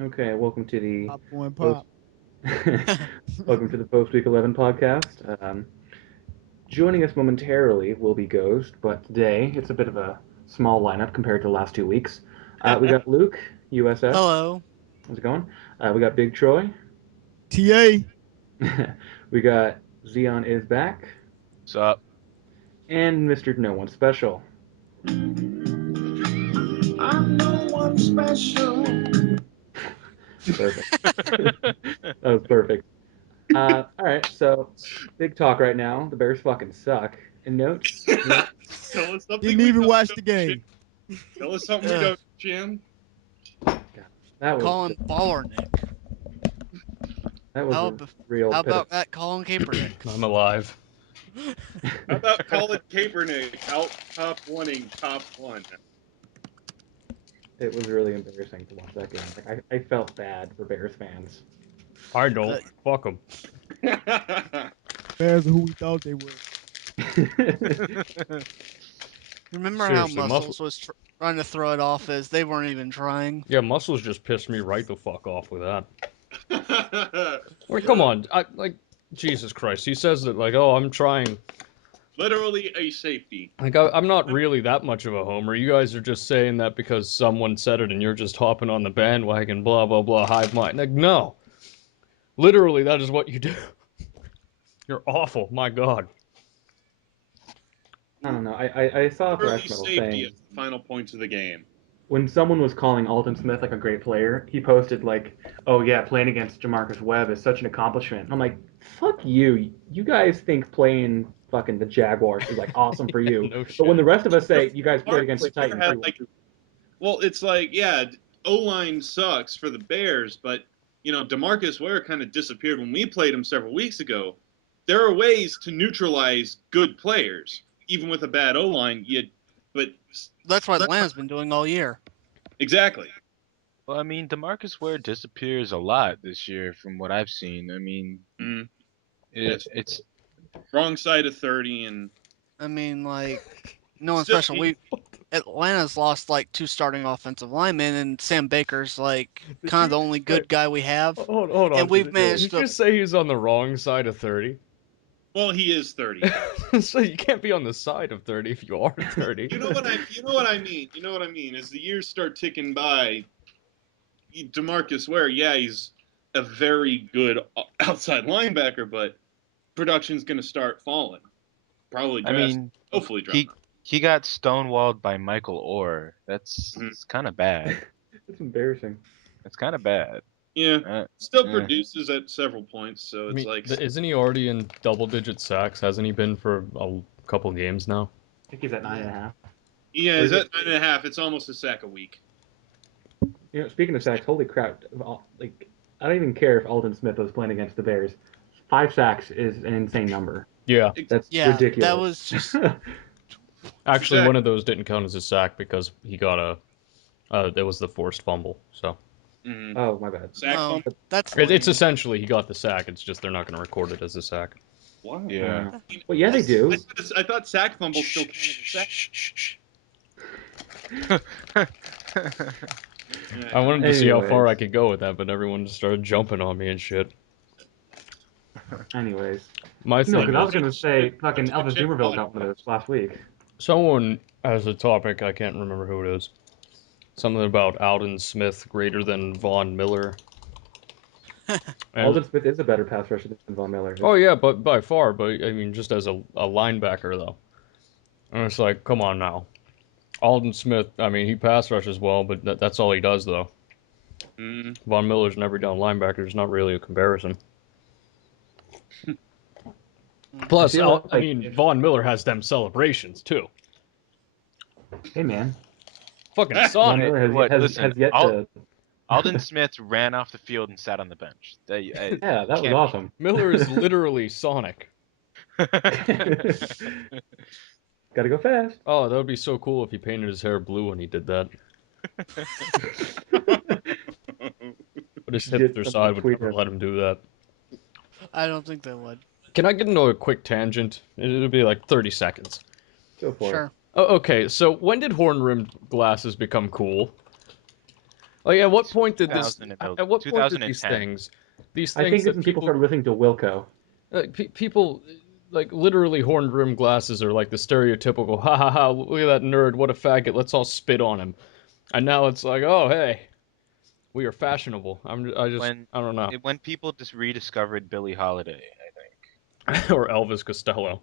Okay, welcome to the Pop one post. pop. Welcome to the Post Week 11 podcast. Joining us momentarily will be Ghost, but today it's a bit of a small lineup compared to the last 2 weeks. We got Luke, USF. Hello. How's it going? We got Big Troy. TA. We got Xeon is back, What's up? and Mr. No One Special. I'm no one special. Perfect. That was perfect. All right, so big talk right now. The Bears fucking suck. And notes? Tell us something Didn't we even don't watch know, the Jim. game. Tell us something we Ugh. don't, Jim. God, that was Colin Ballernick. that was How, a ab- real how pit of about that Colin Kaepernick? I'm alive. How about Colin Kaepernick out top winning top one? It was really embarrassing to watch that game. Like I felt bad for Bears fans. I don't. Uh, Fuck them. Bears are who we thought they were. Remember how Seriously, Muscles was trying to throw it off as they weren't even trying? Yeah, Muscles just pissed me right the fuck off with that. Like, Yeah. come on. Jesus Christ. He says that, like, oh, I'm trying. Literally a safety. Like, I'm not really that much of a homer. You guys are just saying that because someone said it and you're just hopping on the bandwagon, blah, blah, blah, hive mind. Like, no. Literally, that is what you do. You're awful. My God. I don't know. I saw a Literally thrash metal safety saying at the final points of the game. when someone was calling Alden Smith like a great player, he posted like, "Oh yeah, playing against Jamarcus Webb is such an accomplishment." And I'm like, "Fuck you! You guys think playing fucking the Jaguars is like awesome for Yeah, you, no but when shit. the rest of us say you guys played Our against the player Titans, had you like, well, it's like, yeah, O-line sucks for the Bears, but Demarcus Ware kind of disappeared when we played him several weeks ago. There are ways to neutralize good players, even with a bad O-line. But That's what Atlanta's been doing all year. exactly. Well, I mean, DeMarcus Ware disappears a lot this year from what I've seen. I mean, Mm, it's wrong side of 30, and I mean, like, no one still, special. Atlanta's lost like two starting offensive linemen, and Sam Baker's like Did kind of you the only wait? good guy we have. Hold on. And we've Did managed you to. just say he's on the wrong side of 30? well, he is 30. So you can't be on the side of 30 if you are 30. You know what I mean. You know what I mean. As the years start ticking by, Demarcus Ware, yeah, he's a very good outside linebacker, but production's going to start falling. Probably I mean, hopefully he drastic. he got stonewalled by Michael Orr. That's Mhm. kind of bad. it's embarrassing." That's kind of bad. Yeah, Uh, still eh. produces at several points, so I it's mean, like, isn't he already in double-digit sacks? Hasn't he been for a couple games now? I think he's at nine and Yeah. a half. yeah, Or he's is at it? 9.5. It's almost a sack a week. Speaking of sacks, holy crap! Like, I don't even care if Alden Smith was playing against the Bears. 5 sacks is an insane number. Yeah. That's Yeah, that ridiculous. was just. Actually, one of Exactly. those didn't count as a sack because he got a. It was the forced fumble. So Mm-hmm. Oh, my bad. Sack Oh, fumble. that's it's lame. essentially he got the sack. It's just they're not going to record it as a sack. Wow. Yeah. Well, yeah, they do. I thought sack fumble still counted as sack. I Yeah. wanted to see how Anyways, far I could go with that, but everyone just started jumping on me and shit. anyways, My no, thing because I was is, gonna say fucking Elvis Check Dumerville body. got one of those last week. someone has a topic, I can't remember who it is. Something about Alden Smith greater than Von Miller. And Alden Smith is a better pass rusher than Von Miller is. oh yeah, but by far, but I mean just as a linebacker though. And it's like, come on now. Alden Smith, I mean he pass rushes well, but that's all he does though. Mm. Von Miller's an every down linebacker, there's not really a comparison. I Plus, feel I like mean, if, Von Miller has them celebrations too. hey man, Fucking Von Sonic. Miller What? has Listen, yet to. Alden Smith ran off the field and sat on the bench. Yeah, You that was can't awesome. Miller is literally Sonic. Gotta go fast. Oh, that would be so cool if he painted his hair blue when he did that. But his Get hipster someone to side would tweet never him. let him do that. I don't think they would. Can I get into a quick tangent? It'll be like 30 seconds. Go for it. Sure. Oh, okay, so when did horn-rimmed glasses become cool? Like, at what point did this? 2000 and- At what point did these 2010. things? These I think things it's that when people started listening to Wilco. people, like, literally horn rim glasses are like the stereotypical, ha ha ha, look at that nerd, what a faggot, let's all spit on him. And now it's like, oh hey, we are fashionable. I don't know. When people just rediscovered Billie Holiday, Or Elvis Costello.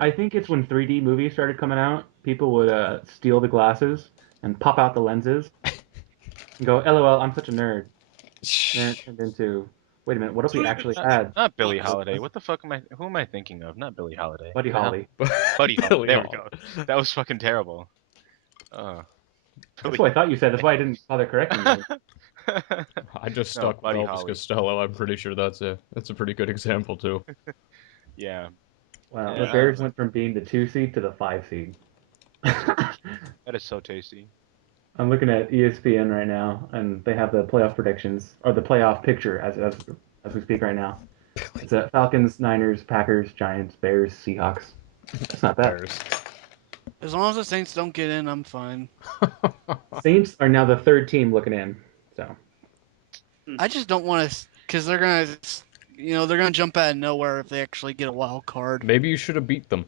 I think it's when 3D movies started coming out, people would steal the glasses and pop out the lenses and go, "LOL, I'm such a nerd." And then it turned into, wait a minute, what if we Don't even- actually not, had not Billie Holiday. What the fuck am I? Who am I thinking of? Not Billie Holiday. Buddy The hell? Holly? Buddy Holly. Billy There we Hall. go. That was fucking terrible. That's what I thought you said. That's why I didn't bother correcting you. I just No, stuck with Buddy Elvis Holly. Costello. I'm pretty sure that's a pretty good example too. Yeah, Wow, Yeah, the I Bears don't know. went from being the 2 seed to the 5 seed. that is so tasty. I'm looking at ESPN right now, and they have the playoff predictions or the playoff picture as we speak right now. It's Falcons, Niners, Packers, Giants, Bears, Seahawks. That's not bad. Bears. As long as the Saints don't get in, I'm fine. Saints are now the third team looking in. So I just don't want to, because they're gonna, they're gonna jump out of nowhere if they actually get a wild card. Maybe you should have beat them.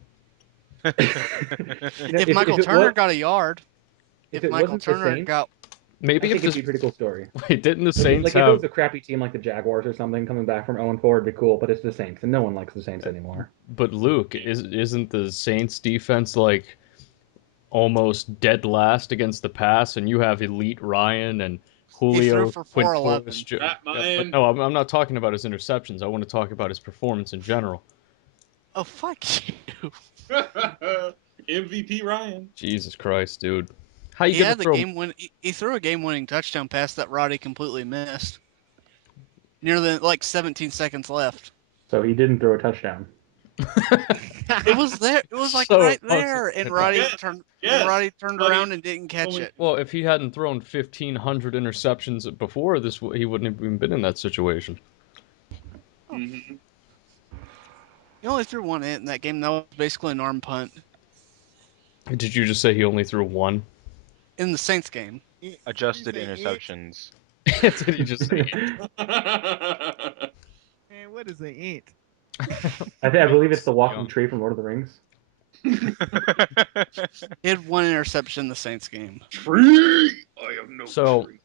If Michael Turner got a yard, if if it Michael wasn't the Turner Saints, got, I Maybe think if it'd be this a pretty cool story. wait, didn't the Saints Like if it have was a crappy team like the Jaguars or something coming back from 0-4, it'd be cool. But it's the Saints, and no one likes the Saints anymore. But Luke, isn't the Saints defense like almost dead last against the pass, and you have elite Ryan and he threw Julio for Quintorris 411. Yeah, but Ryan. no, I'm not talking about his interceptions. I want to talk about his performance in general. Oh fuck you! MVP Ryan. Jesus Christ, dude. How you He gonna had the throw? He threw a game-winning touchdown pass that Roddy completely missed. Near the 17 seconds left. So he didn't throw a touchdown. It was there. It was like So- right oh, so- there, and okay. Roddy Yes, turned. yes, And Roddy turned but around and didn't catch only- it. Well, if he hadn't thrown 1,500 interceptions before this, he wouldn't have even been in that situation. Mhm. He only threw one in that game. That was basically an arm punt Did you just say he only threw one? in the Saints game. Adjusted You say it? interceptions. Did he just say? Man, what is an ant? I believe it's the walking tree from Lord of the Rings. He had one interception in the Saints game. Tree. I am no So- tree.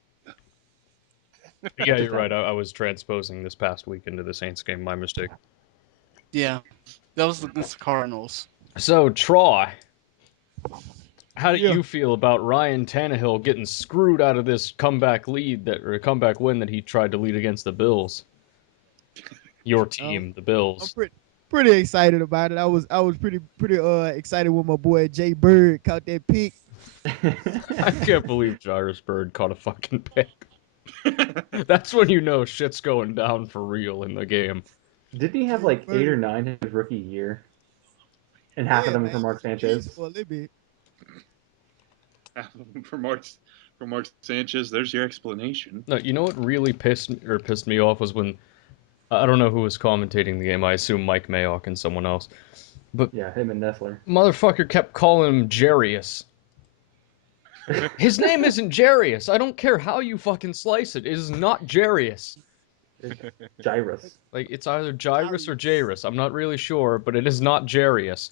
Yeah, you're right. I was transposing this past week into the Saints game. My mistake. Yeah, that was against the Cardinals. So, Troy, how do Yeah. you feel about Ryan Tannehill getting screwed out of this comeback comeback win that he tried to lead against the Bills? Your team, the I'm Bills. pretty excited about it. I was pretty excited when my boy Jay Bird caught that pick. I can't believe Jairus Bird caught a fucking pick. That's when you know shit's going down for real in the game. Didn't he have like 8 or 9 his rookie year? And half of them for Mark Sanchez. For a little bit. for Mark Sanchez, there's your explanation. No, you know what really pissed me off was when I don't know who was commentating the game. I assume Mike Mayock and someone else. Yeah, him and Nestler. Motherfucker kept calling him Jarius. His name isn't Jarius. I don't care how you fucking slice it. It is not Jarius. Gyrus. Like, it's either Jairus or Jairus. I'm not really sure, but it is not Jarius.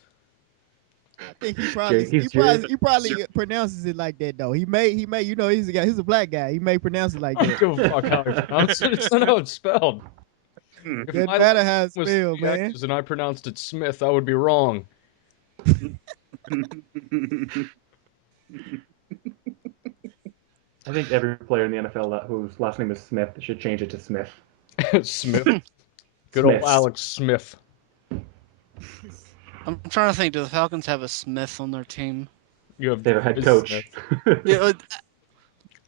I think he probably He's he probably pronounces it like that though. He may he's a black guy. He may pronounce it like I don't that. give a fuck how he pronounced it. It's not how it's spelled. If Doesn't my matter last how it's name was spelled, three man. X's and I pronounced it Smith, I would be wrong. I think every player in the NFL whose last name is Smith should change it to Smith. Smith. Good old Smith. Alex Smith. I'm trying to think. Do the Falcons have a Smith on their team? You have They have a head Jarvis coach. Smith. Yeah,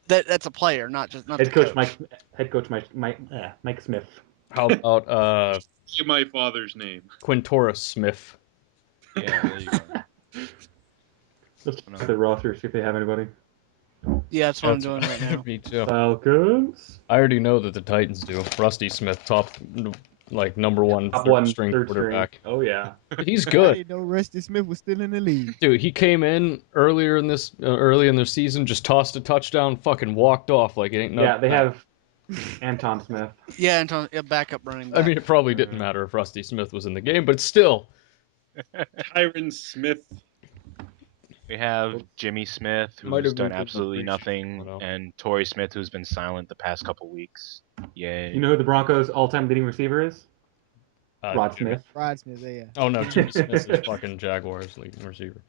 that's a player, not the Head coach coach. Mike Smith. How about Say my father's name. Quintorris Smith? Yeah, there you go. Let's check the roster, see if they have anybody. Yeah, that's what I'm doing right now. Me too. Falcons. I already know that the Titans do. Rusty Smith, top like #1 Top third one, string third quarterback. string. Oh yeah. He's I good. didn't know Rusty Smith was still in the league. Dude, he came in early in the season, just tossed a touchdown, fucking walked off like it ain't nothing. Yeah, they have Anton Smith. Yeah, Anton, yeah, backup running I back. mean, it probably didn't matter if Rusty Smith was in the game, but still. Tyron Smith. We have Jimmy Smith, Might who's have been done absolutely nothing, know. and Torrey Smith, who's been silent the past couple weeks. Yay. You know who the Broncos' all-time leading receiver is? Rod Jimmy. Smith. Rod Smith, yeah. Oh no, Jimmy Smith is fucking Jaguars leading receiver.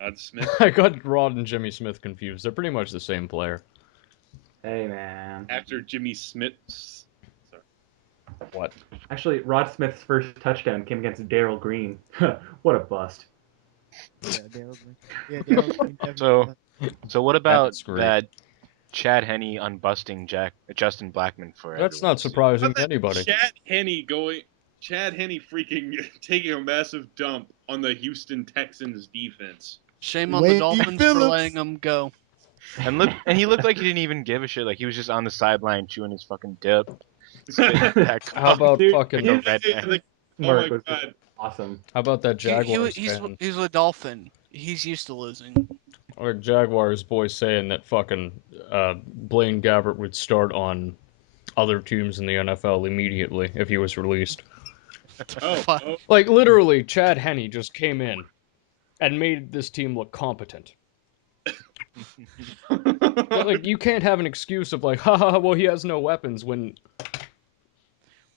Rod Smith. I got Rod and Jimmy Smith confused. They're pretty much the same player. Hey man. Actor Jimmy Smith. What? Actually, Rod Smith's first touchdown came against Darryl Green. What a bust. Yeah, Darryl Green. Yeah, Darryl Green So- definitely. So what about That's great. that Chad Henne unbusting Justin Blackman for That's everyone not to see? surprising to How about anybody. Chad Henne freaking taking a massive dump on the Houston Texans defense. Shame on Wade the Dolphins for Phillips. letting them go. And he looked like he didn't even give a shit. Like he was just on the sideline chewing his fucking dip. spitting that How about Dude, fucking? a his redneck. Oh my Mark was god. awesome. How about that Jaguars He's fan? a Dolphin. He's used to losing. Or Jaguars boy saying that fucking Blaine Gabbert would start on other teams in the NFL immediately if he was released. Oh, Like literally, Chad Henne just came in and made this team look competent. Like you can't have an excuse of like, haha, well he has no weapons when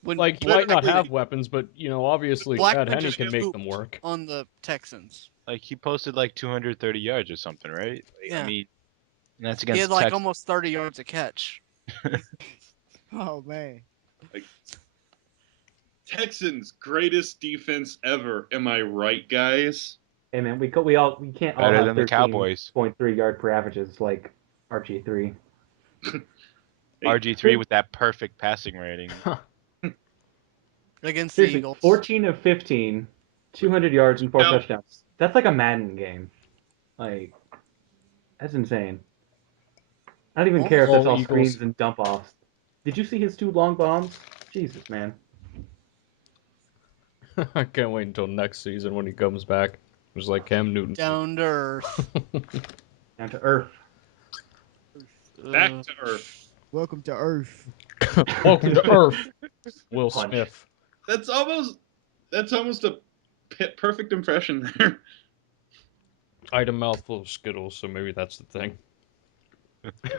When like he Black- might not have weapons, but you know obviously Blackman Chad Henne just can make pooped them work. on the Texans. Like he posted like 230 yards or something, right? Like, Yeah. I mean, and that's He had against like Texas. almost 30 yards a catch. Oh man. Texans greatest defense ever. Am I right, guys? Hey man, we can't all Better have than the Cowboys. 13.3 yard per averages like RG3. RG3 with that perfect passing rating. Against the Seriously, Eagles. 14 of 15, 200 yards and 4 No. touchdowns. That's like a Madden game. Like, that's insane. I don't even care if All that's all Eagles. screens and dump offs. Did you see his 2 long bombs? Jesus, man. I can't wait until next season when he comes back. Just like Cam Newton. Down to earth. Down to earth. Back Uh, to earth. Welcome to Earth. Welcome to Earth, Will Punch. Smith. That's almost a perfect impression there. I had a mouthful of Skittles, so maybe that's the thing.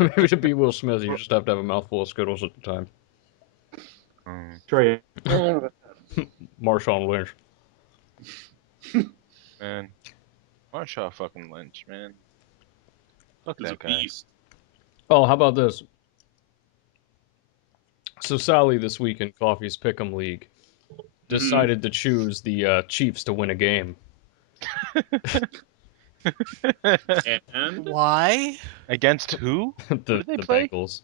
Maybe to be Will Smith, you just have to have a mouthful of Skittles at the time. Troy. Marshawn Lynch. Man. Marshawn fucking Lynch, man. Fuck He's a that guy. beast. Oh, how about this? So Sally this week in Coffee's Pick'em League decided to choose the Chiefs to win a game. And why? Against who? the they play? Bengals.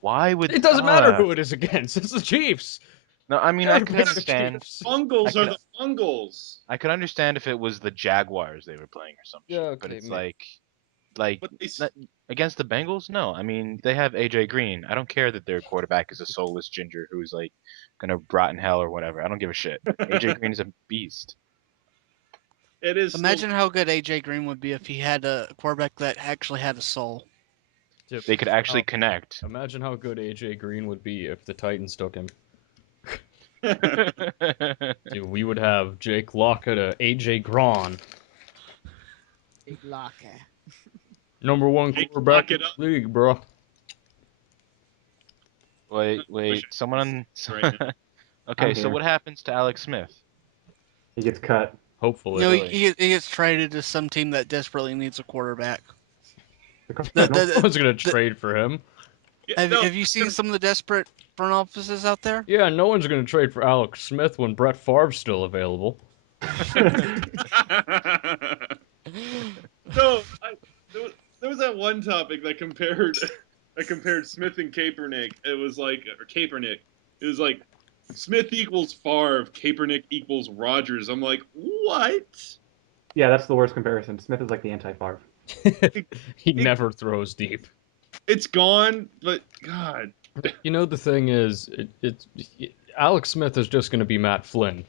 Why would It doesn't matter who it is against. It's the Chiefs. No, I mean I could Everybody's the understand. Chiefs. Bungles I are could- the Bungles. I could understand if it was the Jaguars they were playing or something. Yeah, but okay, it's maybe. like But they, not- against the Bengals? No, I mean they have AJ Green. I don't care that their quarterback is a soulless ginger who's like gonna rot in hell or whatever. I don't give a shit. AJ Green is a beast. it is Imagine how good AJ Green would be if he had a quarterback that actually had a soul. Dude, They could actually oh, connect. imagine how good AJ Green would be if the Titans took him. still... Dude, we would have Jake Lockett to AJ Gron, Big locker. #1 Jake quarterback in Lockett the league, bro. Wait, someone. right now. Okay, I'm so here. what happens to Alex Smith? He gets cut. Hopefully. You know, Really? he gets traded to some team that desperately needs a quarterback. The The- Cardinals. No one's gonna the- trade for him. Yeah, Have, no, have you seen some of the desperate front offices out there? Yeah, no one's gonna trade for Alex Smith when Brett Favre's still available. No, there was that one topic that compared Smith and Kaepernick. It was like or Kaepernick. It was like Smith equals Favre, Kaepernick equals Rodgers. I'm like, what? Yeah, that's the worst comparison. Smith is like the anti-Favre. He never throws deep. It's gone, but God, You know the thing is, Alex Smith is just going to be Matt Flynn.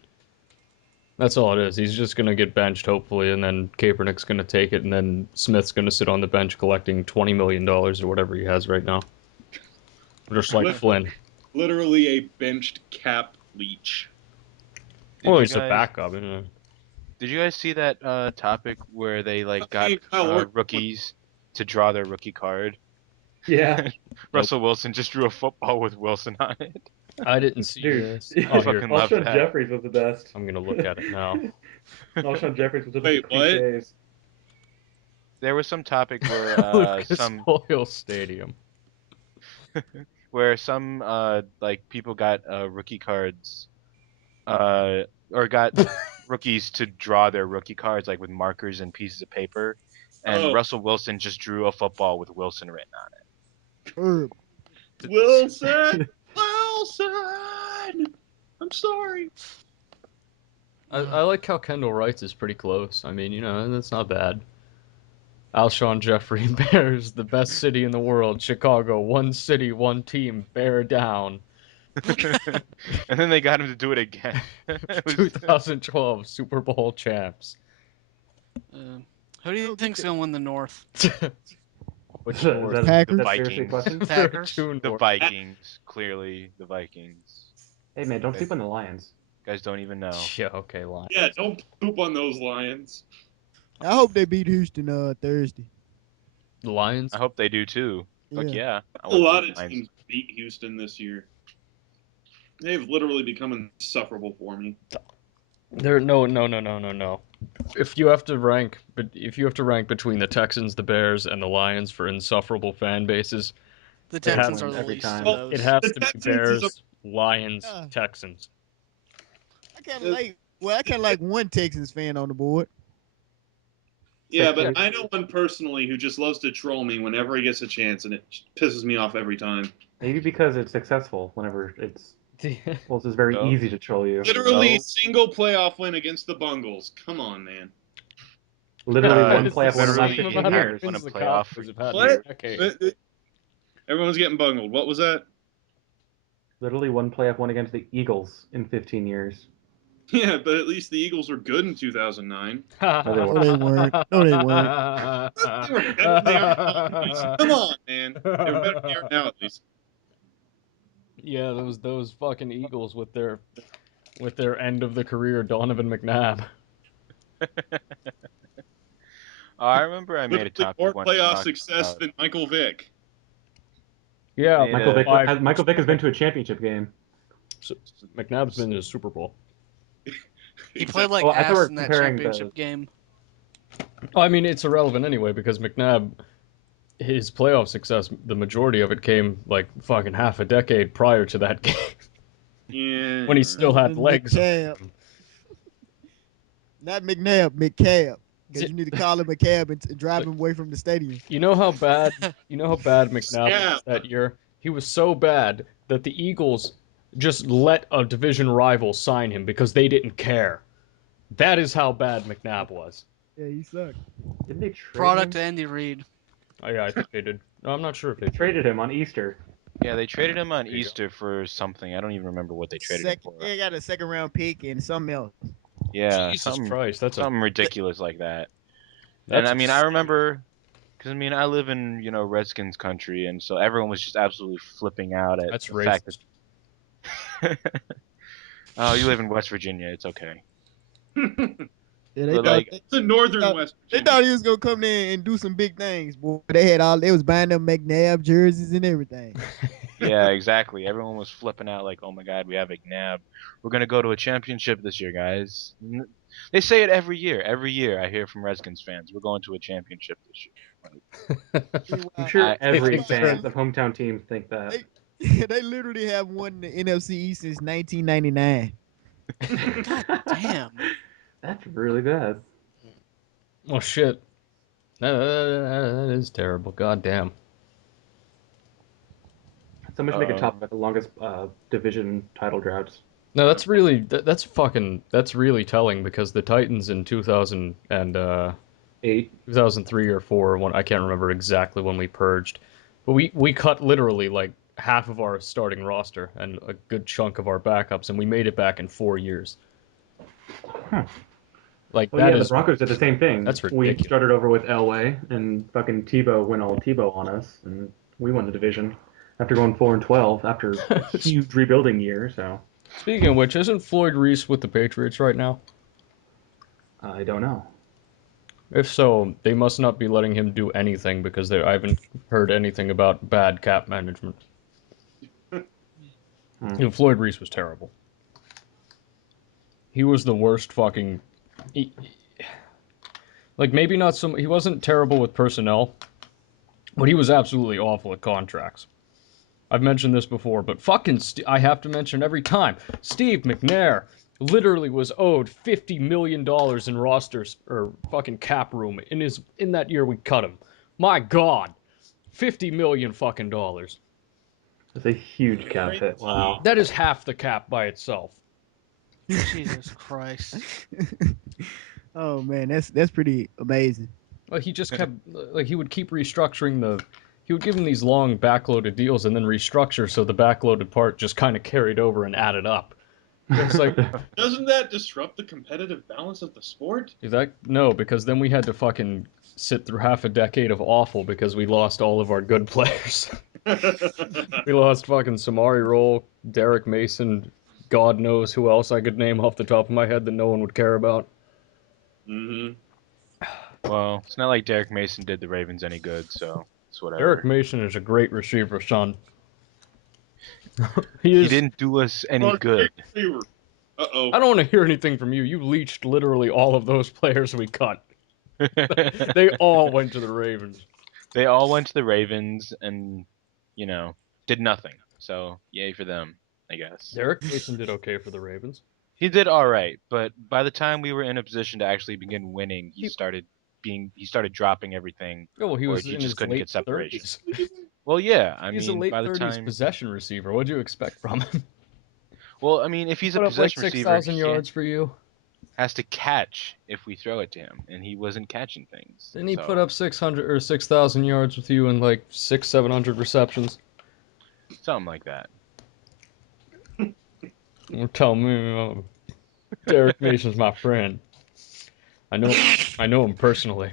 That's all it is. He's just going to get benched, hopefully, and then Kaepernick's going to take it, and then Smith's going to sit on the bench collecting $20 million or whatever he has right now. Just like Flynn. Literally a benched cap leech. Well, he's a backup. Did you guys see that topic where they got rookies to draw their rookie card? Yeah. Russell Wilson just drew a football with Wilson on it. I didn't see Dude. this. I fucking love Alshon that. Jeffries was the best. I'm gonna look at it now. Alshon Jeffries was Wait, the what? cliches. There was some topic where Lucas Oil Stadium. where some people got rookie cards, or got rookies to draw their rookie cards like with markers and pieces of paper, and Russell Wilson just drew a football with Wilson written on it. Herb. Wilson! I'm sorry. I like how Kendall Wright is pretty close. I mean, that's not bad. Alshon Jeffrey Bears, the best city in the world. Chicago, one city, one team. Bear down. And then they got him to do it again. 2012 Super Bowl champs. Who do you think's gonna win the North? Which Is Packers? that seriously a question? Packers. The Vikings, clearly the Vikings. Hey man, don't sleep on the Lions. Guys don't even know. Yeah, okay, Lions. Yeah, don't poop on those Lions. I hope they beat Houston Thursday. The Lions? I hope they do too. Fuck yeah. A lot of teams beat Houston this year. They've literally become insufferable for me. No. If you have to rank between the Texans, the Bears, and the Lions for insufferable fan bases, The Texans are the every least time. of those. it has The to be Texans Bears, Lions, Yeah. Texans. I kind of like one Texans fan on the board. Yeah, but I know one personally who just loves to troll me whenever he gets a chance, and it pisses me off every time. Maybe because it's successful whenever it's very No. easy to troll you. Literally, No. single playoff win against the Bungles. Come on, man. Literally one It's playoff win in the last literally 15 the years. won a The playoff Cowboys have for had What? a decade. Everyone's getting bungled. What was that? Literally one playoff win against the Eagles in 15 years. Yeah, but at least the Eagles were good in 2009. No, they No, they weren't. No, they weren't. They were better than they are now, at least. Come on, man. They were better than they are now, at least. Yeah, those fucking Eagles with their end of the career Donovan McNabb. I remember I made a Literally topic more once playoff talking success about- than Michael Vick. Yeah, Made Michael Vick has been to a championship game. McNabb's been to a Super Bowl. He played like Well, I thought we were ass in that comparing championship game. Oh, I mean, it's irrelevant anyway because McNabb, his playoff success, the majority of it came like fucking half a decade prior to that game Yeah. when he still had legs. McCab. Not McNabb, McCab. Because you need to call him McCab and drive him away from the stadium. You know how bad McNabb Yeah. was that year? He was so bad that the Eagles just let a division rival sign him because they didn't care. That is how bad McNabb was. Yeah, he sucked. Didn't they trade Product him? Andy Reid. Oh, yeah, I think they did. No, I'm not sure if They traded him on Easter. Yeah, they traded him on There you go. Easter for something. I don't even remember what they traded him for. They got a second round pick and something else. Yeah, Jesus something Christ, that's something ridiculous like that. And that's I mean, I absurd. remember, because I mean, I live in Redskins country, and so everyone was just absolutely flipping out at That's the fact racist. that. Oh, you live in West Virginia. It's okay. Yeah, they But, thought like, It's a northern West they Virginia. thought he was gonna come there and do some big things, boy. They was buying them McNabb jerseys and everything. Yeah, exactly. Everyone was flipping out like, "Oh my God, we have McNabb. We're gonna go to a championship this year, guys." They say it every year. Every year, I hear from Redskins fans, "We're going to a championship this year." I'm sure every think fan of hometown teams think that. They literally have won the NFC East since 1999. God damn. That's really bad. Oh shit. That is terrible. God damn. Someone should make a top about the longest division title droughts. No, that's really telling because the Titans in 2000 and 8. 2003 or 4, I can't remember exactly when we purged, but we cut literally like half of our starting roster and a good chunk of our backups, and we made it back in 4 years. Huh. Like Well, that yeah, the is Broncos did the same thing. that's We ridiculous. started over with Elway, and fucking Tebow went all Tebow on us, and we won the division after going 4-12 after a huge rebuilding year. So Speaking of which, isn't Floyd Reese with the Patriots right now? I don't know. If so, they must not be letting him do anything because I haven't heard anything about bad cap management. Floyd Reese was terrible. He was the worst fucking. Like maybe not some. He wasn't terrible with personnel, but he was absolutely awful at contracts. I've mentioned this before, but fucking I have to mention every time. Steve McNair literally was owed $50 million in rosters or fucking cap room in that year we cut him. My God, $50 million fucking dollars. That's a huge cap hit. Wow. That is half the cap by itself. Jesus Christ. Oh man, that's pretty amazing. Like he just kept like he would keep restructuring he would give him these long backloaded deals and then restructure so the backloaded part just kind of carried over and added up. It's like Doesn't that disrupt the competitive balance of the sport? no, because then we had to fucking sit through half a decade of awful because we lost all of our good players. We lost fucking Samari Roll, Derek Mason, God knows who else I could name off the top of my head that no one would care about. Mm-hmm. Well, it's not like Derek Mason did the Ravens any good, so it's whatever. Derek Mason is a great receiver, son. He He is. didn't do us any good. Uh-oh. I don't want to hear anything from you. You leached literally all of those players we cut. They all went to the Ravens. They all went to the Ravens and, did nothing. So, yay for them, I guess. Derek Mason did okay for the Ravens. He did all right, but by the time we were in a position to actually begin winning, he He- started dropping everything, Oh, well, he or was he in just his couldn't get late separation. 30s. Well, yeah, I He's a mean, late by the 30s time, possession receiver. What'd you expect from him? well, I mean, if He he's a put up like possession receiver, 6,000 yards for you. has to catch if we throw it to him, and he wasn't catching things. Didn't he So, put up 600 or 6,000 yards with you in like 700 receptions? something like that. Don't tell me, Derek Mason's my friend. I know him personally.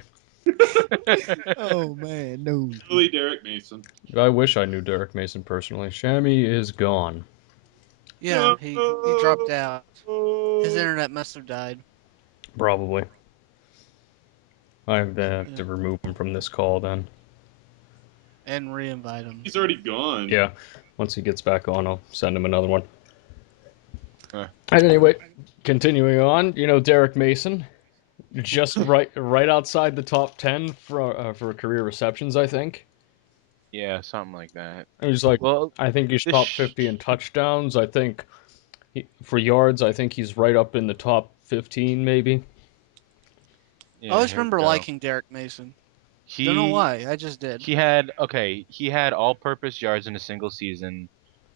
Oh man, no. Really, Derek Mason. I wish I knew Derek Mason personally. Shammy is gone. Yeah, he dropped out. His internet must have died. Probably. I have to remove him from this call then. And re-invite him. He's already gone. Yeah. Once he gets back on, I'll send him another one. Huh. And anyway, continuing on, Derek Mason, just right outside the top 10 for career receptions, I think. Yeah, something like that. And he's like, Well, I think he's this top 50 in touchdowns. I think for yards, I think he's right up in the top 15, maybe. I always here we remember go. liking Derek Mason. Don't know He why. I just did. he had all-purpose yards in a single season,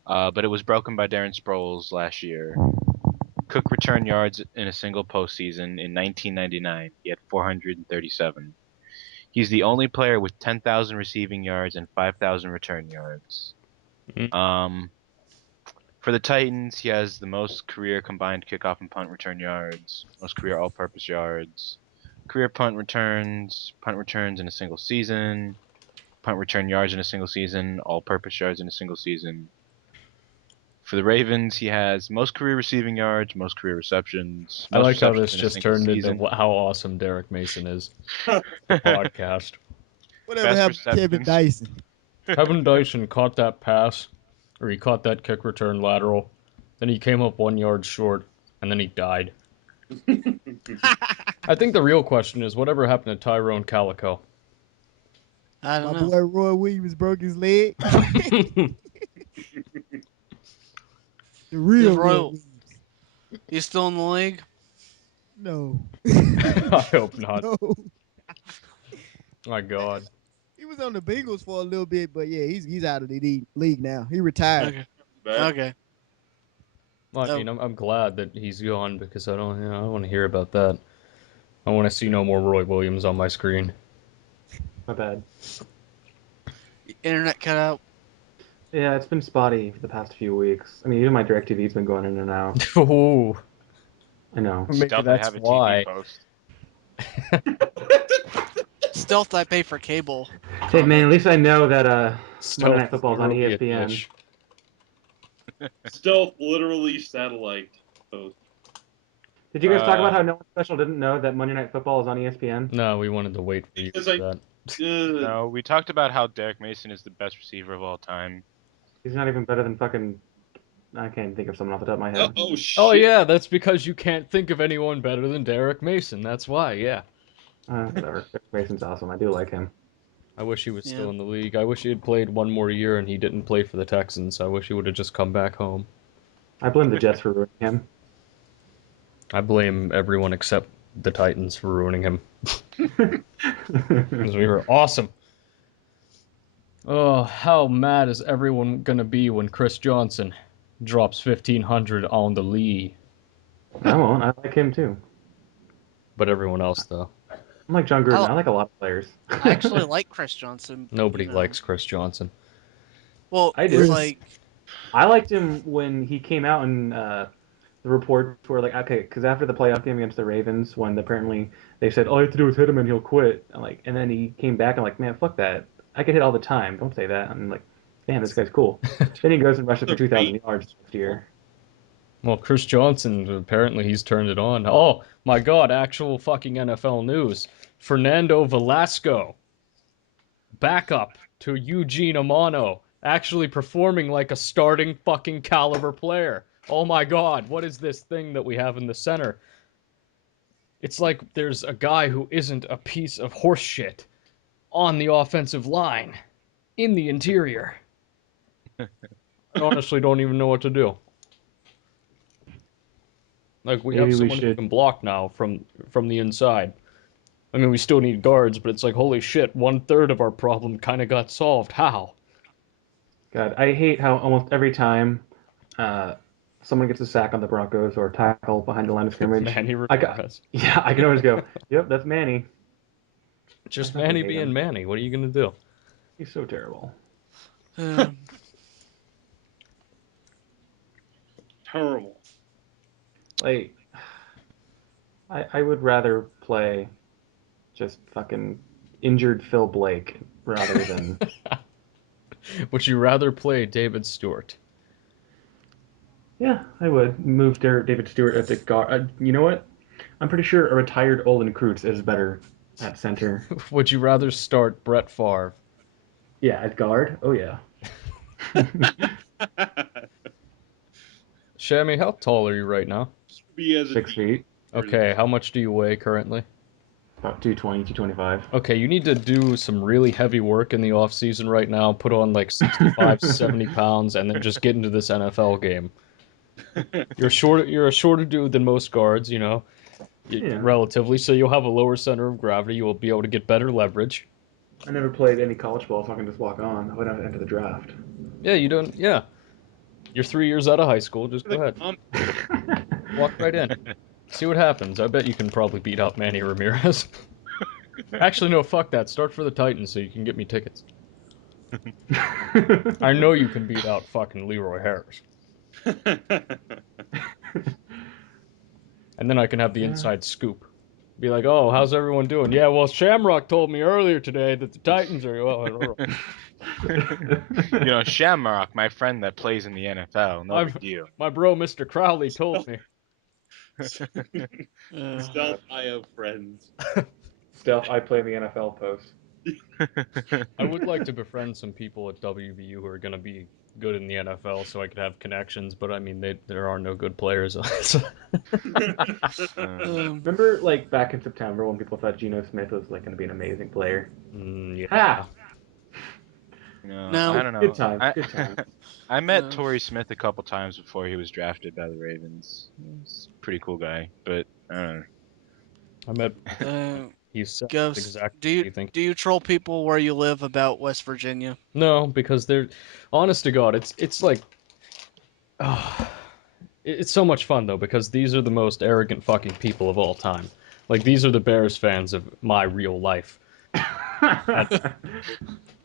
but it was broken by Darren Sproles last year. Cook return yards in a single postseason in 1999. He had 437. He's the only player with 10,000 receiving yards and 5,000 return yards. Mm. For the Titans, he has the most career combined kickoff and punt return yards, most career all-purpose yards, career punt returns in a single season, punt return yards in a single season, all-purpose yards in a single season. For the Ravens, he has most career receiving yards, most career receptions, I most like how this receptions in a just single turned season, into how awesome Derek Mason is. The podcast. Whatever best happened to Kevin receptions. Dyson? Kevin Dyson caught that pass, or he caught that kick return lateral. Then he came up 1 yard short, and then he died. I think the real question is whatever happened to Tyrone Calico? I My don't know. boy Roy Williams broke his leg. The real Is Roy Royal Williams. he's still in the league? No. I hope not. No. My God. He was on the Bengals for a little bit, but yeah, he's out of the league now. He retired. Okay. Back. Okay. Well, I mean, I'm glad that he's gone because I don't want to hear about that. I want to see no more Roy Williams on my screen. My bad. Internet cut out. Yeah, it's been spotty for the past few weeks. I mean, even my DirecTV's been going in and out. Ooh, I know. maybe Stealth, I that's have a TV why. post. Stealth, I pay for cable. Hey man, Comment. at least I know that Monday Stealth Night is Football's on literally a ESPN. dish. Stealth literally satellite post. Did you guys talk about Uh, how no one special didn't know that Monday Night Football is on ESPN? No, we wanted to wait for you Because for I that. no, we talked about how Derek Mason is the best receiver of all time. He's not even better than fucking. I can't think of someone off the top of my head. oh shit. Oh yeah, that's because you can't think of anyone better than Derek Mason. That's why, yeah. Whatever. Mason's awesome. I do like him. I wish he was Yeah. still in the league. I wish he had played one more year and he didn't play for the Texans. I wish he would have just come back home. I blame the Jets for ruining him. I blame everyone except the Titans for ruining him. Because we were awesome. Oh, how mad is everyone gonna be when Chris Johnson drops 1,500 on the Lee? I won't. I like him too. But everyone else, though. I'm like John Gruden. I like a lot of players. I actually like Chris Johnson. Nobody you know. likes Chris Johnson. Well, I it's do. like I liked him when he came out and the reports were like, okay, because after the playoff game against the Ravens, when apparently they said all you have to do is hit him and he'll quit. I'm like, and then he came back and like, man, fuck that. I get hit all the time. Don't say that. I'm like, damn, this guy's cool. Then he goes and rushes for 2,000 yards next year. Well, Chris Johnson, apparently he's turned it on. Oh, my God, actual fucking NFL news. Fernando Velasco, backup to Eugene Amano, actually performing like a starting fucking caliber player. Oh my God, what is this thing that we have in the center? It's like there's a guy who isn't a piece of horse shit on the offensive line in the interior. I honestly don't even know what to do. Like we have Maybe we someone who should. can block now from the inside. I mean, we still need guards, but it's like holy shit, 1/3 of our problem kind of got solved. How? God, I hate how almost every time uh, someone gets a sack on the Broncos or tackle behind the line of scrimmage, Manny I got, Ramirez. yeah, I can always go, yep, that's Manny. I Just fucking Manny hate being him. Manny. What are you gonna do? He's so terrible. um, Terrible. Like, I would rather play just fucking injured Phil Blake rather than. Would you rather play David Stewart? Yeah, I would move David Stewart at the guard. You know what? I'm pretty sure a retired Olin Kreutz is better at center. Would you rather start Brett Favre? Yeah, at guard. Oh yeah. Shammy, how tall are you right now? Be as a 6 feet, Okay, how much do you weigh currently? about 220, 225. Okay, you need to do some really heavy work in the off season right now. Put on like 65, 70 pounds, and then just get into this NFL game. You're a shorter dude than most guards, you know, Yeah, relatively. So you'll have a lower center of gravity. You will be able to get better leverage. I never played any college ball, so I can just walk on. I would have to enter the draft. Yeah, you don't. Yeah, you're 3 years out of high school. Just go ahead, walk right in, see what happens. I bet you can probably beat out Manny Ramirez. Actually, no, fuck that. Start for the Titans so you can get me tickets. I know you can beat out fucking Leroy Harris. And then I can have the Yeah. inside scoop. Be like, oh, how's everyone doing? Yeah, well, Shamrock told me earlier today that the Titans are. Well, Shamrock, my friend that plays in the NFL, no my, big deal. my bro, Mr. Crowley, told me. Stealth IO friends. Stealth, I play in the NFL post. I would like to befriend some people at WVU who are going to be good in the NFL so I could have connections, but I mean, there are no good players. Remember, like back in September when people thought Geno Smith was like going to be an amazing player? Yeah. Ha! no. I don't Good know. times. Good times. I met Uh, Torrey Smith a couple times before he was drafted by the Ravens. He's a pretty cool guy, but I don't know. I met. uh, He said Ghost, exactly do what you you think. do you troll people where you live about West Virginia? No, because they're. Honest to God, it's like. Oh, it's so much fun though because these are the most arrogant fucking people of all time. Like these are the Bears fans of my real life.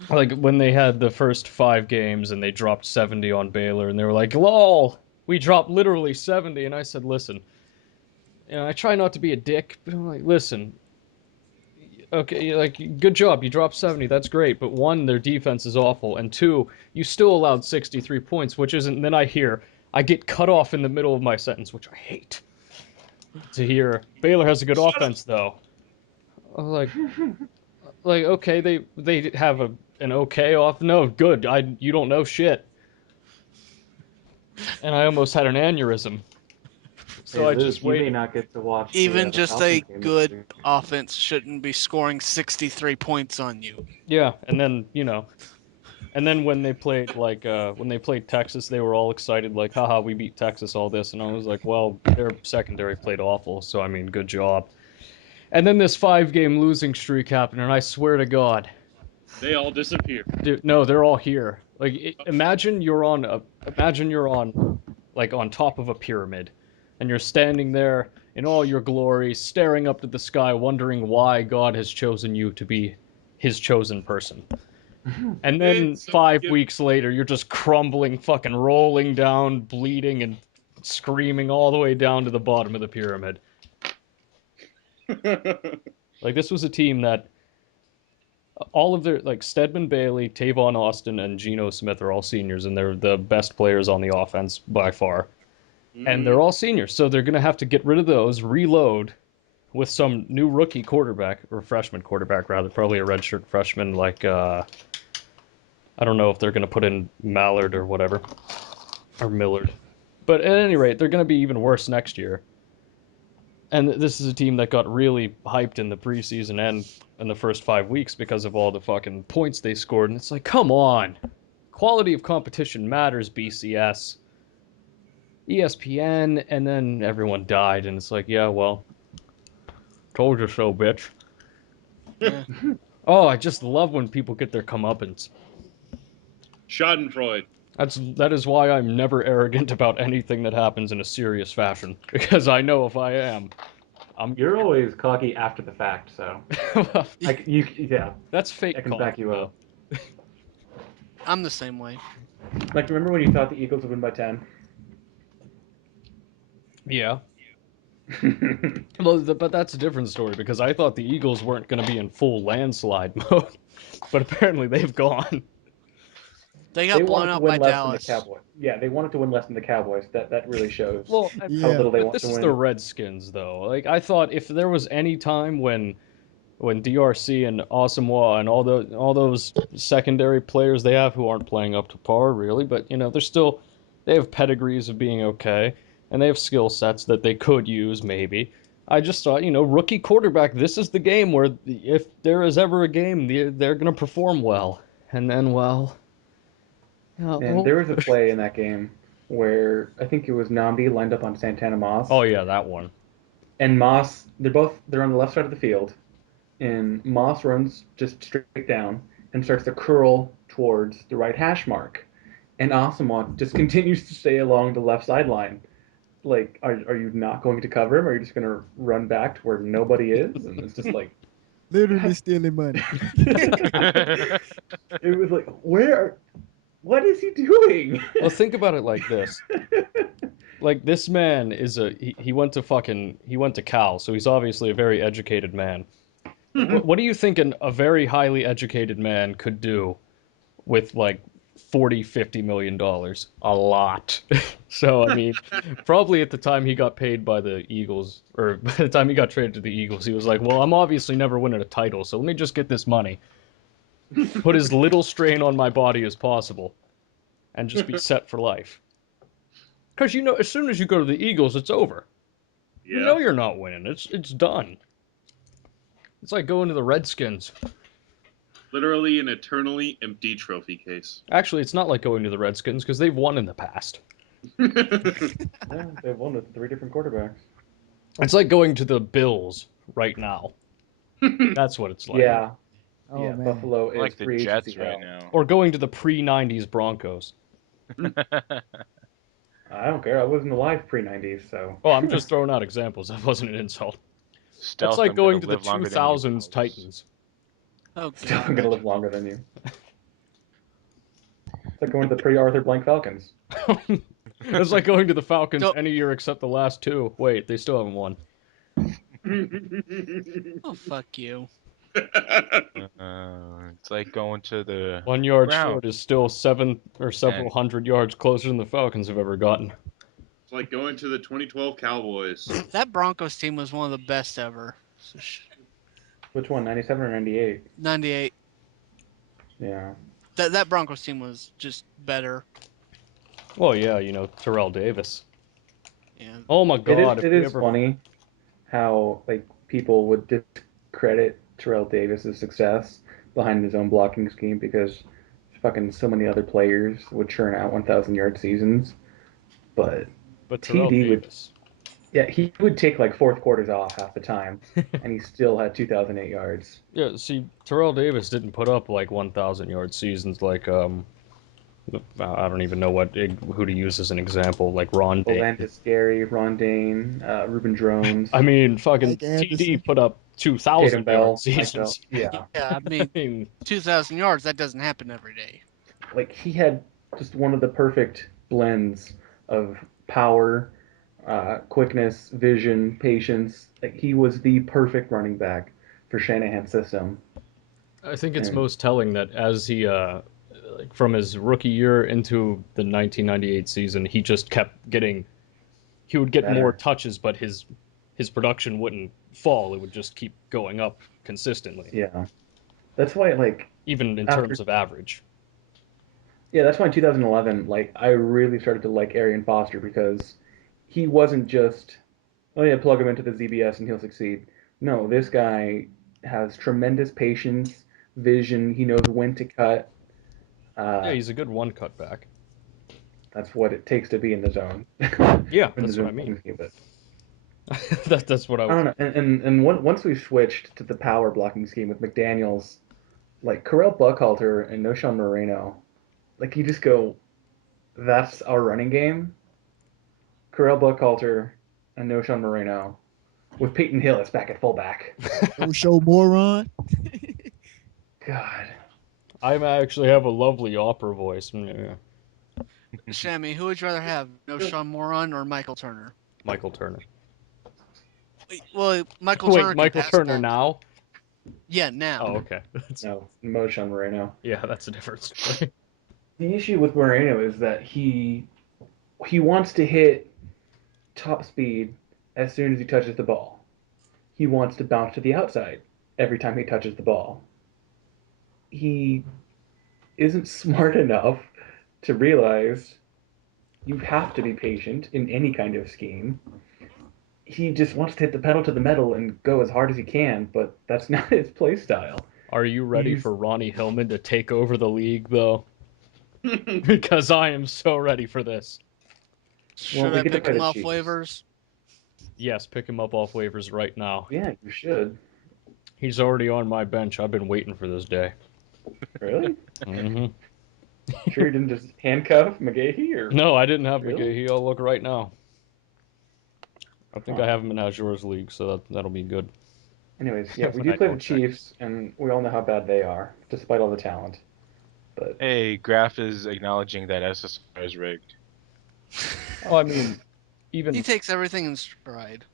Like when they had the first 5 games and they dropped 70 on Baylor, and they were like, "Lol, we dropped literally 70." And I said, "Listen, I try not to be a dick, but I'm like, listen, okay, like, good job, you dropped 70, that's great, but one, their defense is awful, and two, you still allowed 63 points, which isn't." Then I get cut off in the middle of my sentence, which I hate to hear. Baylor has a good offense, though. I was like, okay, they have an okay off. No, good. You don't know shit. And I almost had an aneurysm. So Hey I Luke, just you may waited. not get to watch Even the just Falcons a game this good week. offense shouldn't be scoring 63 points on you. Yeah, and then and then when they played Texas, they were all excited, like, haha, we beat Texas, all this, and I was like, well, their secondary played awful, so I mean, good job. And then this 5-game losing streak happened, and I swear to God, They all disappear. dude, no, they're all here. Like, imagine you're on, like, on top of a pyramid, and you're standing there in all your glory, staring up to the sky, wondering why God has chosen you to be his chosen person. And then It's 5 weeks later, you're just crumbling, fucking rolling down, bleeding, and screaming all the way down to the bottom of the pyramid. Like, this was a team that all of their, like, Stedman Bailey, Tavon Austin, and Geno Smith are all seniors, and they're the best players on the offense by far. And they're all seniors, so they're going to have to get rid of those, reload with some new rookie quarterback, or freshman quarterback, rather, probably a redshirt freshman, like, I don't know if they're going to put in Mallard or whatever, or Millard. But at any rate, they're going to be even worse next year. And this is a team that got really hyped in the preseason and in the first 5 weeks because of all the fucking points they scored. And it's like, come on. Quality of competition matters, BCS. ESPN, and then everyone died. And it's like, yeah, well, told you so, bitch. Yeah. Oh, I just love when people get their comeuppance. Schadenfreude. That is why I'm never arrogant about anything that happens in a serious fashion, because I know if I am, You're always cocky after the fact, so yeah, that's I fake can back cocky, you though. up. I'm the same way. Like, remember when you thought the Eagles would win by 10? Yeah. Well, but that's a different story because I thought the Eagles weren't going to be in full landslide mode, but apparently they've gone. They They got blown wanted to out win by less than the Dallas. Cowboys. Yeah, they wanted to win less than the Cowboys. That really shows Well, how Yeah. little they but want this to is the win. Redskins, though. Like, I thought if there was any time when DRC and Asamoah and all those secondary players they have who aren't playing up to par really, but they have pedigrees of being okay, and they have skill sets that they could use maybe. I just thought, rookie quarterback, this is the game where if there is ever a game, they're gonna perform well, and then And there was a play in that game where I think it was Namdi lined up on Santana oh Moss, yeah, that one. and Moss. They're on the left side of the field, and Moss runs just straight down and starts to curl towards the right hash mark, and Asamoah just continues to stay along the left sideline. Like, are you not going to cover him? Are you just going to run back to where nobody is? And it's just like, Literally stealing money. it was like, what is he doing? Well, think about it like this. Like, this man he went to Cal, so he's obviously a very educated man. What do you think a very highly educated man could do with like 40-50 million dollars? A lot. So I mean, probably at the time he got paid by the Eagles, or by the time he got traded to the Eagles, he was like, well, I'm obviously never winning a title, so let me just get this money, put as little strain on my body as possible, and just be set for life. Because as soon as you go to the Eagles, it's over. You Yeah. know you're not winning. It's done. It's like going to the Redskins. Literally an eternally empty trophy case. Actually, it's not like going to the Redskins because they've won in the past. Yeah, they've won with 3 different quarterbacks. It's like going to the Bills right now. That's what it's like. Yeah, Oh yeah. man. Buffalo is Like the free agency Jets right hell. now. Or going to the pre-90s Broncos. I don't care. I wasn't alive pre-90s, so. Oh, I'm just throwing out examples. That wasn't an insult. That's Stealth, like I'm gonna going to the live longer than you, 2000s Carlos. Titans. Oh Still god. gonna live longer than you. It's like going to the pre-Arthur Blank Falcons. It's like going to the Falcons Don't- any year except the last two. Wait, they still haven't won. Oh fuck you. It's like going to the 1 yard Brown. short is still several hundred yards closer than the Falcons have ever gotten. It's like going to the 2012 Cowboys. That Broncos team was one of the best ever. Which one, 97 or 98? 98. Yeah. That Broncos team was just better. Well, yeah, you know, Terrell Davis. Yeah. Oh my God! It If we is ever funny how like people would discredit Terrell Davis's success behind his own blocking scheme because fucking so many other players would churn out 1,000-yard seasons, but but Terrell TD would, Davis. yeah, he would take like fourth quarters off half the time, and he still had 2,008 yards. Yeah, see, Terrell Davis didn't put up like 1,000-yard seasons like I don't even know who to use as an example, like Ron Dane. Olandis Gary, Ron Dane, Reuben Drones, I mean, fucking Mike Anderson. TD put up Tatum 2,000-yard Bell, Mike Bell. seasons. Yeah, Yeah, I mean, I mean, 2,000 yards, that doesn't happen every day. like he had just one of the perfect blends of power, quickness, vision, patience. Like he was the perfect running back for Shanahan's system. I think it's And most telling that as he like from his rookie year into the 1998 season, he just kept getting. He would get more better. touches, but his production wouldn't fall. It would just keep going up consistently, Yeah, that's why like even in after terms of average. yeah, that's why in 2011 like I really started to like Arian Foster because he wasn't just oh yeah, plug him into the ZBS and he'll succeed. No, this guy has tremendous patience, vision. He knows when to cut. Yeah, Uh, he's a good one cut back. that's what it takes to be in the zone. Yeah, In the that's what I zone mean. blocking scheme, but That's what I I was. don't know. Once we switched to the power blocking scheme with McDaniels, like Carell Buckhalter and Noshawn Moreno, like you just go, that's our running game. Carell Buckhalter and Noshawn Moreno with Peyton Hillis back at fullback. No show moron. God. I actually have a lovely opera voice. Yeah. Shammy, who would you rather have? No Sean Moron or Michael Turner? Michael Turner. Well, Michael Wait, Turner can Michael pass Turner ball. now? Yeah, now. Oh, okay. No, Noshawn Moreno. Yeah, that's a different story. The issue with Moreno is that he wants to hit top speed as soon as he touches the ball. He wants to bounce to the outside every time he touches the ball. He isn't smart enough to realize you have to be patient in any kind of scheme. He just wants to hit the pedal to the metal and go as hard as he can, but that's not his play style. Are you ready He's for Ronnie Hillman to take over the league, though? Because I am so ready for this. well, Should we I get to pick play him the off Chiefs. waivers? Yes, pick him up off waivers right now. Yeah, you should. He's already on my bench. I've been waiting for this day. Really? Hmm Sure you didn't just handcuff McGahee or No, I didn't have really? McGahee. I'll look right now. I think Huh. I have him in Azur's league, so that'll be good. Anyways, yeah, we When do I play go the check. Chiefs, and we all know how bad they are, despite all the talent. But Hey, Graph is acknowledging that SSR is rigged. Oh, I mean, He even takes everything in stride.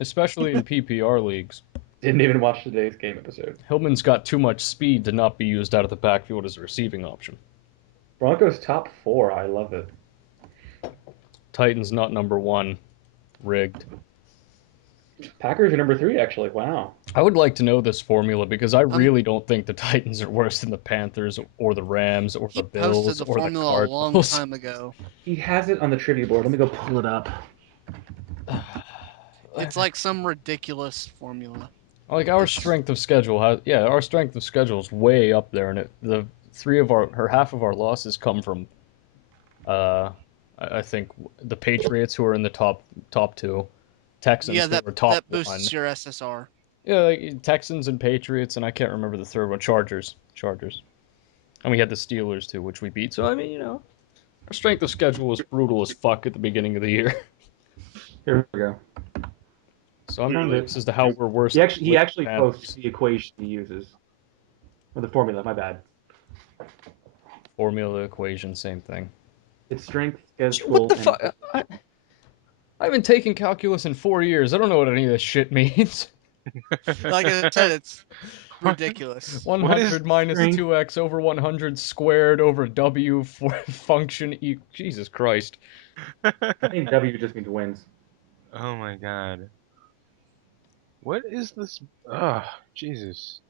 especially in PPR leagues, didn't even watch today's game episode. Hillman's got too much speed to not be used out of the backfield as a receiving option. Broncos top 4, I love it. Titans not number one, rigged. Packers are number 3, actually. Wow. I would like to know this formula because I Um, really don't think the Titans are worse than the Panthers or the Rams or he the posted Bills the or the formula a long Cardinals. time ago. He has it on the trivia board. Let me go pull it up. It's like some ridiculous formula. Like our It's strength of schedule our strength of schedule is way up there, and the three of our or half of our losses come from I think the Patriots who are in the top two, Texans yeah, who that are top that one. boosts your SSR. Yeah, like Texans and Patriots, and I can't remember the third one. Chargers, and we had the Steelers too, which we beat. So I mean, our strength of schedule was brutal as fuck at the beginning of the year. Here we go. So I'm Clearly. curious as to how we're worse He than actually, the he actually posts Panthers. the equation he uses. Or the formula, my bad. Formula, equation, same thing. It's strength, What schedule, the and fuck? I haven't taken calculus in 4 years. I don't know what any of this shit means. Like I said, it's ridiculous. 100 minus strength? 2x over 100 squared over w for function e. Jesus Christ. I think W just means wins. Oh my god. What is this? Ugh, Jesus.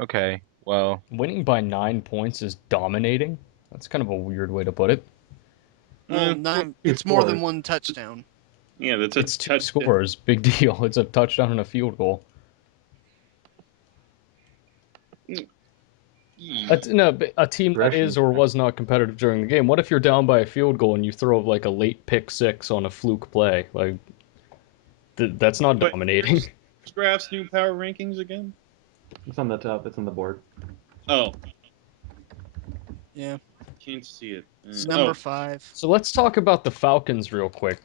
Okay, well, Winning by 9 points is dominating? That's kind of a weird way to put it. Well, Two it's more than scores. one touchdown. Yeah, that's a It's 2 touchdown. scores. Big deal. It's a touchdown and a field goal. No, a team that is or was not competitive during the game. What if you're down by a field goal and you throw like a late pick six on a fluke play? Like, that's not But dominating. here's Graph's new power rankings again. It's on the top. It's on the board. Oh, Yeah. can't see it. Number Oh, 5. So let's talk about the Falcons real quick.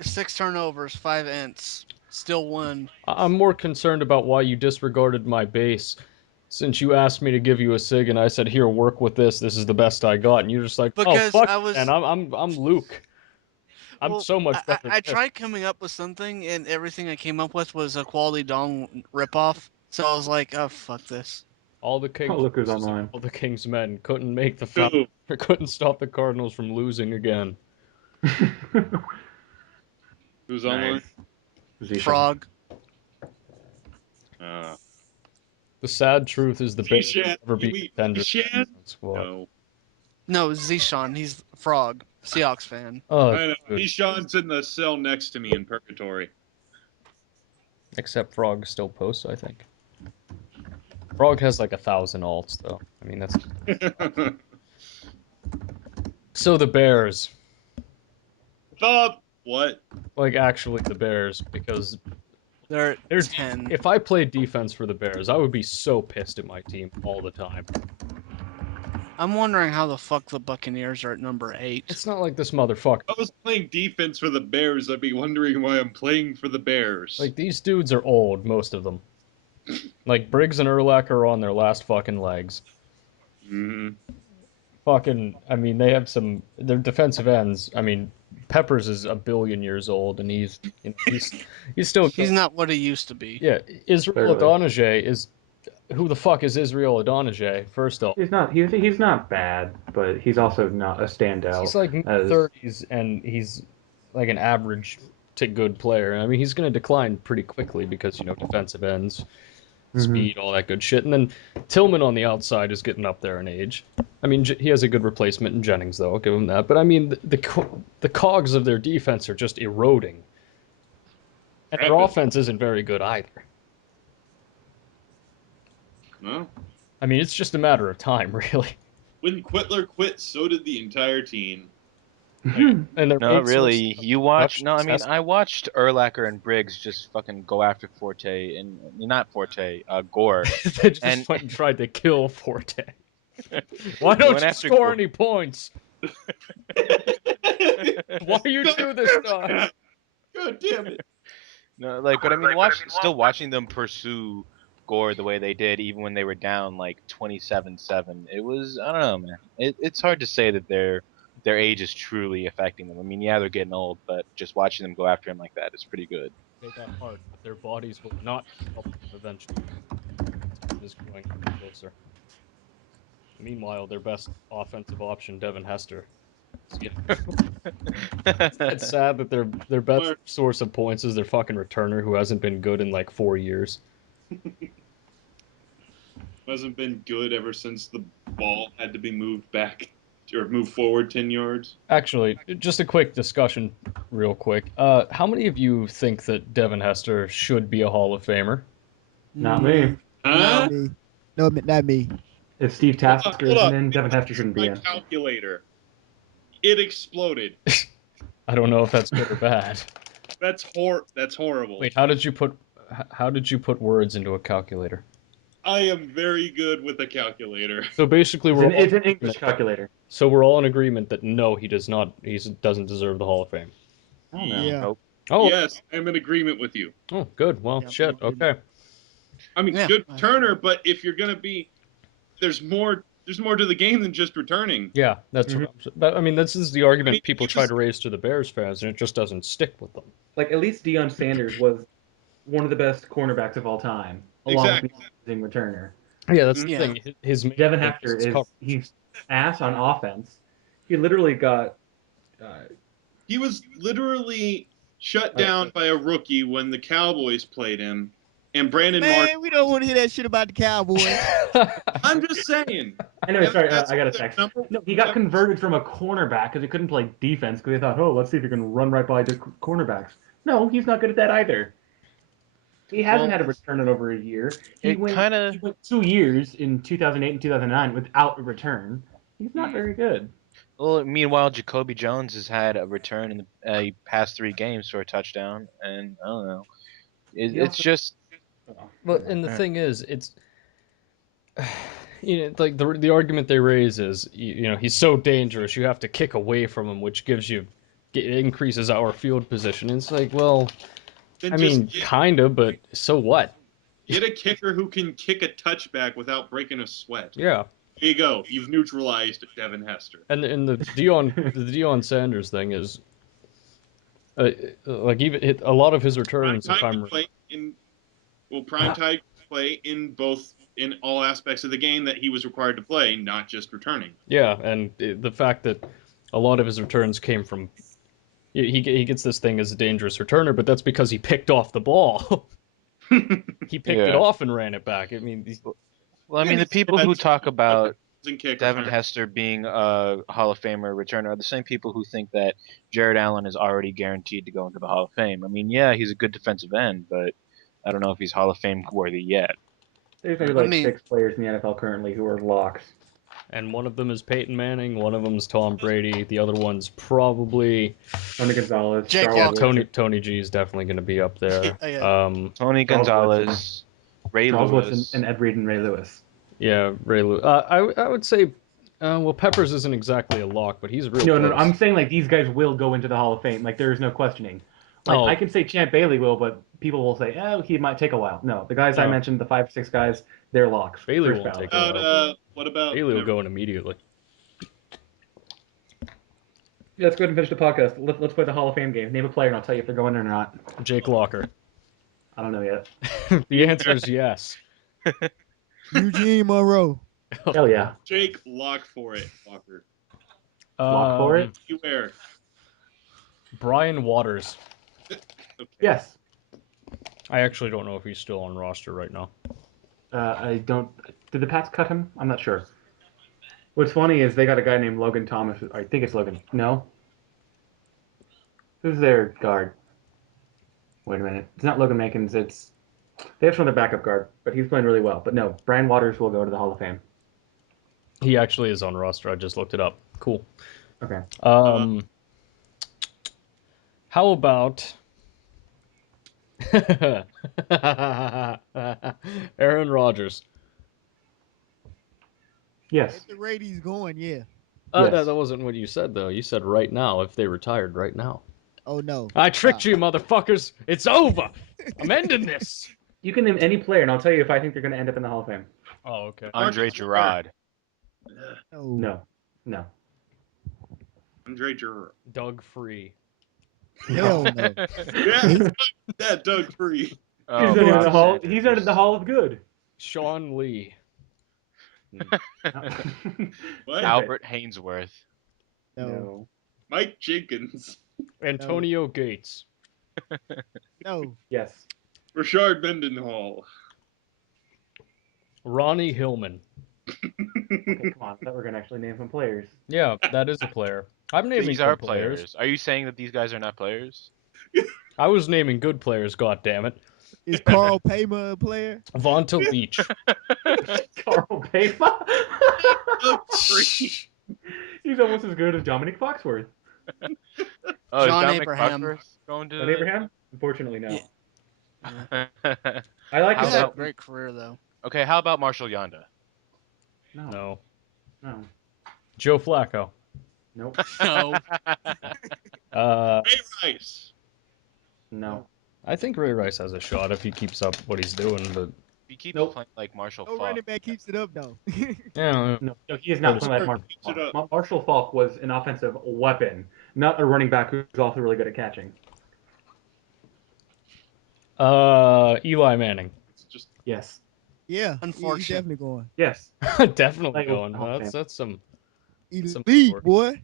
6 turnovers, 5 ints. Still won. I'm more concerned about why you disregarded my base. Since you asked me to give you a SIG and I said, "Here, work with this. This is the best I got," and you're just like, "Oh Because fuck, I was man, I'm Luke. I'm well, so much better." I than this." tried coming up with something, and everything I came up with was a quality dong ripoff. So I was like, "Oh fuck this!" All the Oh, King's look who's forces and online. all the King's men couldn't make the Who? couldn't stop the Cardinals from losing again. Who's online? Nice. Xeon. Frog. Uh, The sad truth is the Bears will Zishan. never You be mean contenders in Zishan? the squad. No. No, Zishan. He's Frog. Seahawks fan. Oh, I know. dude. Zishan's in the cell next to me in purgatory. Except Frog still posts, I think. Frog has like 1,000 alts, though. I mean, that's so the Bears, What? like actually the Bears, because They're there's 10. if I played defense for the Bears, I would be so pissed at my team all the time. I'm wondering how the fuck the Buccaneers are at number 8. It's not like this motherfucker. If I was playing defense for the Bears, I'd be wondering why I'm playing for the Bears. Like these dudes are old, most of them. Like Briggs and Urlacher are on their last fucking legs. Hmm. Fucking, I mean, they have some. Their defensive ends. I mean, Peppers is 1 billion years old, and he's still. He's not what he used to be. Yeah, Israel Clearly. Adonijah is. Who the fuck is Israel Adonijah? First off, He's not bad, but he's also not a standout. he's like As mid-30s, and he's like an average to good player. I mean, he's going to decline pretty quickly because defensive ends, speed, all that good shit. And then Tillman on the outside is getting up there in age. I mean, he has a good replacement in Jennings, though. I'll give him that. But I mean, the cogs of their defense are just eroding, and their offense isn't very good either. No. I mean, it's just a matter of time, really. When Quitler quit, so did the entire team. And their no, main really. source of You watch? No, I production mean, has- I watched Urlacher and Briggs just fucking go after Forte and not Forte, Gore. they just And went and tried to kill Forte. Why They don't went you after score Gore. any points? Why are you do this stuff? God damn it. No, but I mean, still watching them pursue Gore the way they did, even when they were down like 27-7. It was, I don't know, man. It's hard to say that their age is truly affecting them. I mean, yeah, they're getting old, but just watching them go after him like that is pretty good. They got heart, but their bodies will not help them eventually. Time is growing closer. Meanwhile, their best offensive option, Devin Hester. It's sad that their best source of points is their fucking returner who hasn't been good in like 4 years. Hasn't been good ever since the ball had to be moved back or moved forward 10 yards. Actually, just a quick discussion, real quick. How many of you think that Devin Hester should be a Hall of Famer? Not me. Huh? Not me. No, not me. If Steve Tasker Hold isn't on. in, Devin Hester shouldn't be My in. calculator. It exploded. I don't know if that's good or bad. That's horrible. Wait, how did you put words into a calculator? I am very good with a calculator. So basically, It's an English calculator. So we're all in agreement that no, he does not. He doesn't deserve the Hall of Fame. I don't know. Yeah. Nope. Oh, Yes, I'm in agreement with you. oh, good. Well, Yeah, shit. I'm in Okay. I mean, Yeah. good returner, but if you're gonna be, there's more to the game than just returning. Yeah, that's what I'm saying. But, I mean, this is the argument I mean, people you try just- to raise to the Bears fans, and it just doesn't stick with them. Like at least Deion Sanders was one of the best cornerbacks of all time, along with being a returner. Yeah, that's the Yeah. thing. His main Devin thing Hester his is coverage. he's ass on offense. He literally got He was literally shut down by a rookie when the Cowboys played him, and Brandon Marshall. Man, we don't want to hear that shit about the Cowboys. I'm just saying. Anyway, sorry, That's I got a their text. number- No, he got converted from a cornerback because he couldn't play defense because they thought, oh, let's see if he can run right by the cornerbacks. No, he's not good at that either. He hasn't had a return in over a year. He It went, kinda- he went 2 years in 2008 and 2009 without a return. He's not very good. Well, meanwhile, Jacoby Jones has had a return in the past 3 games for a touchdown, and I don't know. He It's also- just Oh, Well, never and the mind. thing is, it's like the argument they raise is he's so dangerous you have to kick away from him, which increases our field position. And it's like, well, Then I just mean, kinda, but so what? get a kicker who can kick a touchback without breaking a sweat. Yeah, There you go. You've neutralized Devin Hester. and the Deion Sanders thing is, like even a lot of his returns, if Prime time I'm to play in prime time play in all aspects of the game that he was required to play, not just returning. yeah, and the fact that a lot of his returns came from he gets this thing as a dangerous returner, but that's because he picked off the ball. He picked it Yeah. off and ran it back. I mean, well, I Yeah, mean, the he's people who had talk about and kick Devin return. Hester being a Hall of Famer returner are the same people who think that Jared Allen is already guaranteed to go into the Hall of Fame. I mean, yeah, he's a good defensive end, but I don't know if he's Hall of Fame worthy yet. There's maybe I like mean- 6 players in the NFL currently who are locks. and one of them is Peyton Manning, one of them is Tom Brady, the other one's probably Tony Gonzalez, Jake Charles yeah, Locker. Woodson. Tony G is definitely going to be up there. Tony Charles Gonzalez, Ray Charles Lewis. Woodson and Ed Reed and Ray Lewis. Yeah, Ray Lewis. I would say, well, Peppers isn't exactly a lock, but he's real No, close. no, I'm saying like these guys will go into the Hall of Fame. Like there is no questioning. Like Oh. I can say Champ Bailey will, but people will say, oh, he might take a while. No, the guys I No. mentioned, the 5 or 6 guys, they're locks. Bailey First won't ballot. take a while. What about Bailey will go in immediately. Yeah, let's go ahead and finish the podcast. Let's play the Hall of Fame game. Name a player, and I'll tell you if they're going or not. Jake Locker. I don't know yet. The answer is yes. Eugene Monroe. Hell yeah. Jake lock for it, Walker? Lock for it? Beware. Brian Waters. Okay. Yes. I actually don't know if he's still on roster right now. I don't. Did the Pats cut him? I'm not sure. What's funny is they got a guy named Logan Thomas. I think it's Logan. No. Who's their guard? Wait a minute. It's not Logan Mankins. It's they have some other backup guard, but he's playing really well. But no, Brian Waters will go to the Hall of Fame. He actually is on roster. I just looked it up. Cool. Okay. How about Aaron Rodgers? Yes. If the ratings going, yeah. Yes. That wasn't what you said though. You said right now if they retired right now. Oh no. I tricked you, motherfuckers. It's over. I'm ending this. You can name any player, and I'll tell you if I think they're going to end up in the Hall of Fame. Oh, okay. Andre Marcus Girard. No. No. No. Andre Juror. Doug Free. Hell no. Yeah, that Doug Free. Oh, He's not in Bob the Hall. Sanders. He's not in the Hall of Good. Sean Lee. What? Albert Hainsworth. No. Mike Jenkins. Antonio Gates. No. Yes. Rashard Mendenhall. Ronnie Hillman. Okay, come on. I thought we were going to actually name some players. Yeah, that is a player. I'm naming These good are players. Are you saying that these guys are not players? I was naming good players, God damn it. Is Carl Payma a player? Vonta Leach. Carl Payfa? Doug Free. He's almost as good as Dominic Foxworth. Oh, is John Dominic Abraham. Foxworth going to John Abraham? Unfortunately, no. Yeah. I like How his He's had a about- great career though. Okay, how about Marshall Yonda? No. No. No. Joe Flacco. Nope. No. Ray Rice. No. I think Ray Rice has a shot if he keeps up what he's doing, but He keeps Nope. playing like Marshall No Falk. running back keeps it up though. Yeah, No, he is not Curtis playing like Burke Marshall keeps it Falk. Marshall Falk was an offensive weapon, not a running back who's also really good at catching. Eli Manning. It's just Yes. Yeah, he's Unfortunate. definitely going. Yes. Definitely Like, going. Hall of That's some Elite, work. boy.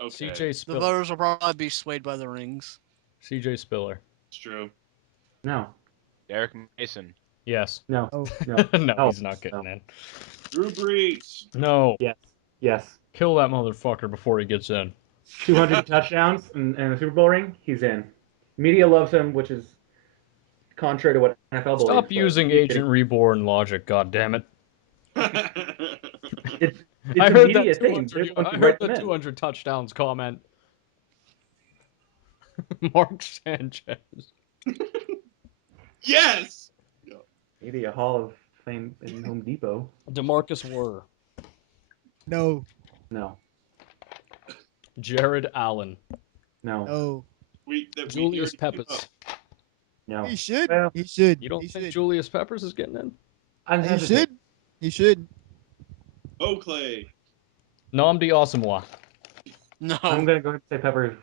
okay. CJ The Spiller. voters will probably be swayed by the rings. CJ Spiller. It's true. No. Derek Mason. Yes. No. Oh, No. No, Oh, he's not getting no. in. Drew Brees. No. Yes. Yes. Kill that motherfucker before he gets in. 200 touchdowns and a Super Bowl ring. He's in. Media loves him, which is contrary to what NFL believes. Stop but using he's Agent Reborn logic, goddammit. It's I a heard media that thing. 200. They're the ones I who heard write the them in. 200 touchdowns comment. Mark Sanchez. yes. Maybe a Hall of Fame in Home Depot. DeMarcus Ware. no, No. Jared Allen. No. no. Julius already gave Peppers. up. No. He should. Well, He should. You don't He think should. Julius Peppers is getting in? I'm He hesitant. should. He should. Oakley. Namdi Asamoah. No. I'm gonna go ahead and say Peppers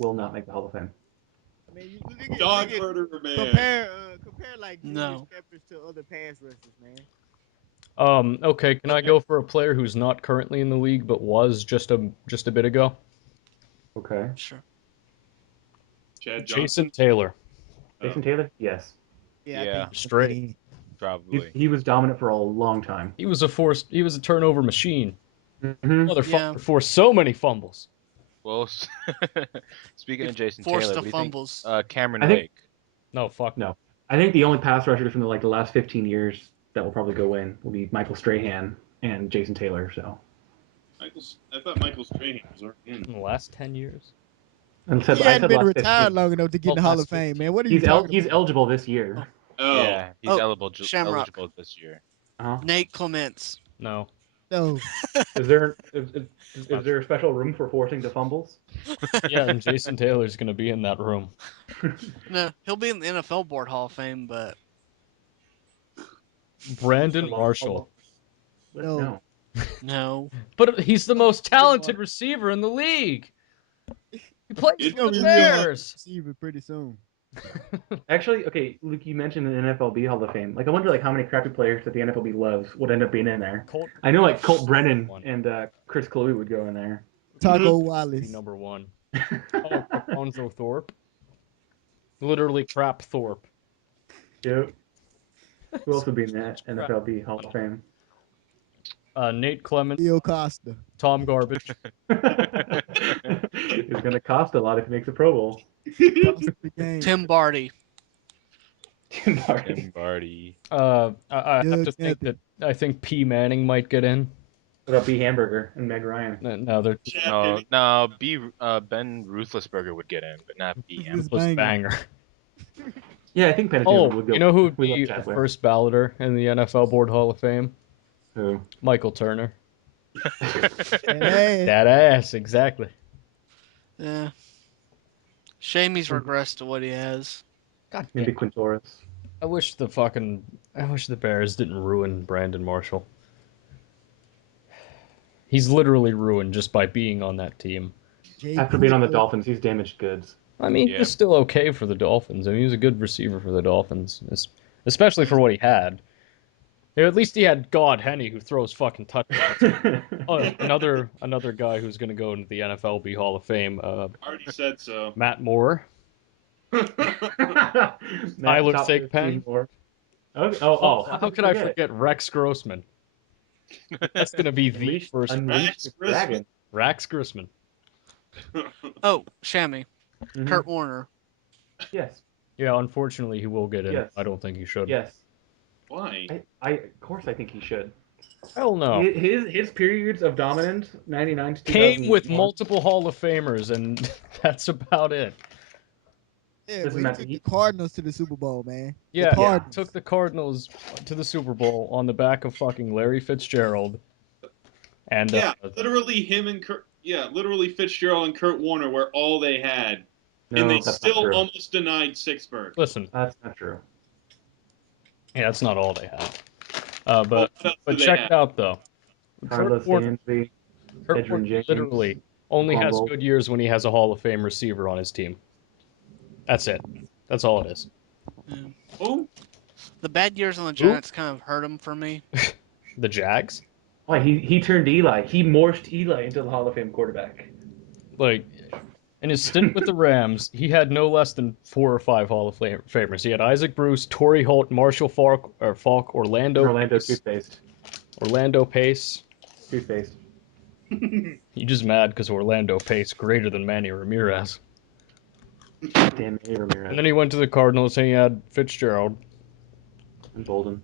will not make the Hall of Fame. I mean, you look Dog at murderer, man. compare like Julius No. Peppers to other pass rushers, man. Okay, can I go for a player who's not currently in the league but was just a bit ago? Okay. Sure. Chad Jason Johnson. Taylor. Jason Taylor? Yes. Yeah, I Yeah. think he should Straight. get in. Probably. He was dominant for a long time. He was a turnover machine. Mm-hmm. Motherfucker Yeah. forced so many fumbles. Well, speaking He of Jason forced Taylor, the what do you think? fumbles. Cameron I think- Wake. No, fuck No. I think the only pass rushers from the last 15 years that will probably go in will be Michael Strahan and Jason Taylor. So. I thought Michael Strahan was already In in. the last 10 years? I He said hadn't been last retired 15. long enough to get in the Oh, Hall of last Fame, 15. man. What are you talking He's about? eligible this year. Oh. Yeah, he's Oh, eligible Shamrock. this year. Uh-huh. Nate Clements. No. No, Is there a special room for forcing the fumbles? Yeah, and Jason Taylor's gonna be in that room. No, he'll be in the NFL Board Hall of Fame, but Brandon Marshall. No. no. But he's the Oh, most Brandon talented Marshall. receiver in the league. He plays He's for gonna the be real hard to Bears. receive it pretty soon. Actually, okay, Luke, you mentioned the NFLB Hall of Fame. Like, I wonder how many crappy players that the NFLB loves would end up being in there. Colt I know Colt Brennan one. and Chris Cluey would go in there. Taco be Wallace. number one. Oh, Alonzo Thorpe. Literally crap Thorpe. Yep. Who else would be in that Crap. NFLB Hall of Fame? Nate Clements, Bill Costa. Tom Garbage. It's gonna cost a lot if he makes a Pro Bowl. Costa the game. Tim Barty. Tim Barty. Tim Barty. I have Doug to think Anthony. that I think P. Manning might get in. What about B. Hamburger and Meg Ryan? No, they're No, no. Ben Ruthlessburger would get in, but not B. This was banger. banger. Yeah, I think Penn Oh, would go. you know who would We love be the Chadwick. first balloter in the NFL Board Hall of Fame? Who? Michael Turner. Hey, That ass, exactly. Yeah. Shame he's regressed to what he has. God Maybe damn. Quintoris. I wish the Bears didn't ruin Brandon Marshall. He's literally ruined just by being on that team. Jay After being on the Quickly. Dolphins, he's damaged goods. I mean, he Yeah. was still okay for the Dolphins. I mean, he was a good receiver for the Dolphins, especially for what he had. You know, at least he had God Henny, who throws fucking touchdowns. Oh, another guy who's going to go into the NFLB Hall of Fame. Already said so. Matt Moore, Tyler Top 15 Thigpen. more. Oh, How could I forget Rex Grossman? That's going to be the Unleash first Max the Christmas. dragon. Rex Grossman. Oh, Shammy. Mhm. Kurt Warner. Yes. Yeah, unfortunately, he will get in. Yes. I don't think he should. Yes. Why? Of course I think he should. Hell no. His periods of dominance, 99 to Came with 2001. multiple Hall of Famers, and that's about it. Yeah, Doesn't but he matter. took the Cardinals to the Super Bowl, man. The Yeah, Cardinals. took the Cardinals to the Super Bowl on the back of fucking Larry Fitzgerald. And Yeah, literally him and Kurt. Yeah, literally Fitzgerald and Kurt Warner were all they had, No, and they that's not still true. almost denied Sixburg. listen, That's not true. Yeah, that's not all they have. Well, But what else do they check have? it out though. Carlos Dansby, Kurt Warner Edgerrin James, literally only Quan has Bolt. good years when he has a Hall of Fame receiver on his team. That's it. That's all it is. Yeah. Oh, The bad years on the Who? Giants kind of hurt him for me. The Jags? Why he turned Eli. He morphed Eli into the Hall of Fame quarterback. Like, in his stint with the Rams, he had no less than 4 or 5 Hall of Famers. He had Isaac Bruce, Torrey Holt, Marshall Falk, Orlando toothpaste. Orlando Pace. Toothpaste. You just mad because Orlando Pace greater than Manny Ramirez. Damn Manny Ramirez. And then he went to the Cardinals and he had Fitzgerald. And Bolden.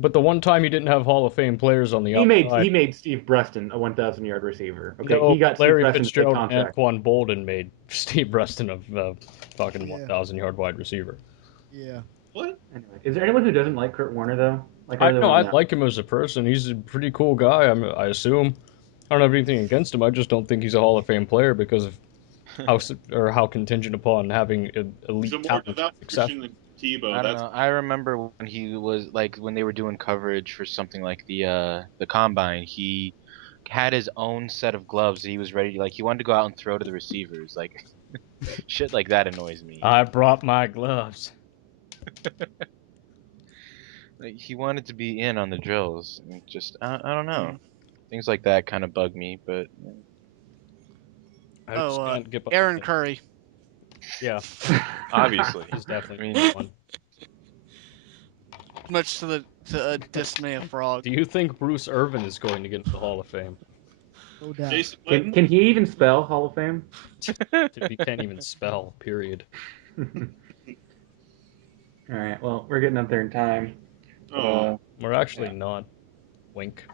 But the one time he didn't have Hall of Fame players on the He outside. made Steve Breaston a 1,000-yard receiver. Okay, No, he got Steve Larry Breaston's big Fitzgerald and contract. Anquan Bolden made Steve Preston a fucking Yeah. 1,000-yard wide receiver. Yeah. what? Anyway, is there anyone who doesn't like Kurt Warner though? Like, I I really know, want I to know. like him as a person. He's a pretty cool guy, I assume. I don't have anything against him. I just don't think he's a Hall of Fame player because of how contingent upon having He's elite a more talent devout success. Christian than Tebow. I don't That's know. I remember when he was like when they were doing coverage for something like the combine. He had his own set of gloves. He was ready. Like he wanted to go out and throw to the receivers. Like shit like that annoys me. I brought my gloves. Like he wanted to be in on the drills. And just I don't know. Mm. Things like that kind of bug me. But I just Oh, can't get behind Aaron him. Curry. Yeah, obviously, he's I definitely mean, one. Much to the dismay of Frog. Do you think Bruce Irvin is going to get into the Hall of Fame? No doubt. Jason Can Witten. can he even spell Hall of Fame? He can't even spell, period. All right. Well, we're getting up there in time. But, Oh, We're actually not. Wink.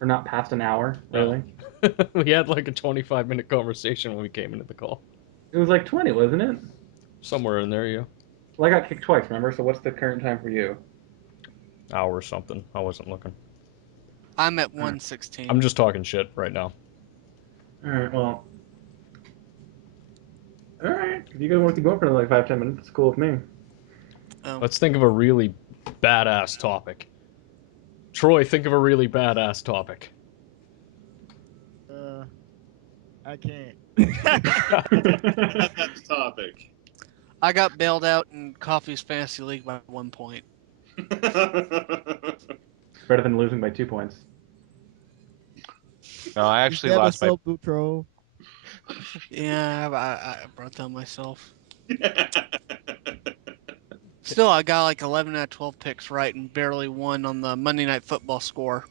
we're not past an hour, really. No. We had like a 25-minute conversation when we came into the call. It was like 20, wasn't it? Somewhere in there, yeah. Well, I got kicked twice, remember? So what's the current time for you? Hour or something. I wasn't looking. I'm at right. 116. I'm just talking shit right now. All right. Well. All right. If you guys want to keep going for like 5-10 minutes, it's cool with me. Oh, Let's think of a really badass topic. Troy, think of a really badass topic. I can't. that's topic. I got bailed out in Coffee's fantasy league by 1 point. Better than losing by 2 points. no, I Is actually that a lost my. subtle troll? Yeah, I brought down myself. Still, I got like 11 out of 12 picks right and barely won on the Monday Night Football score.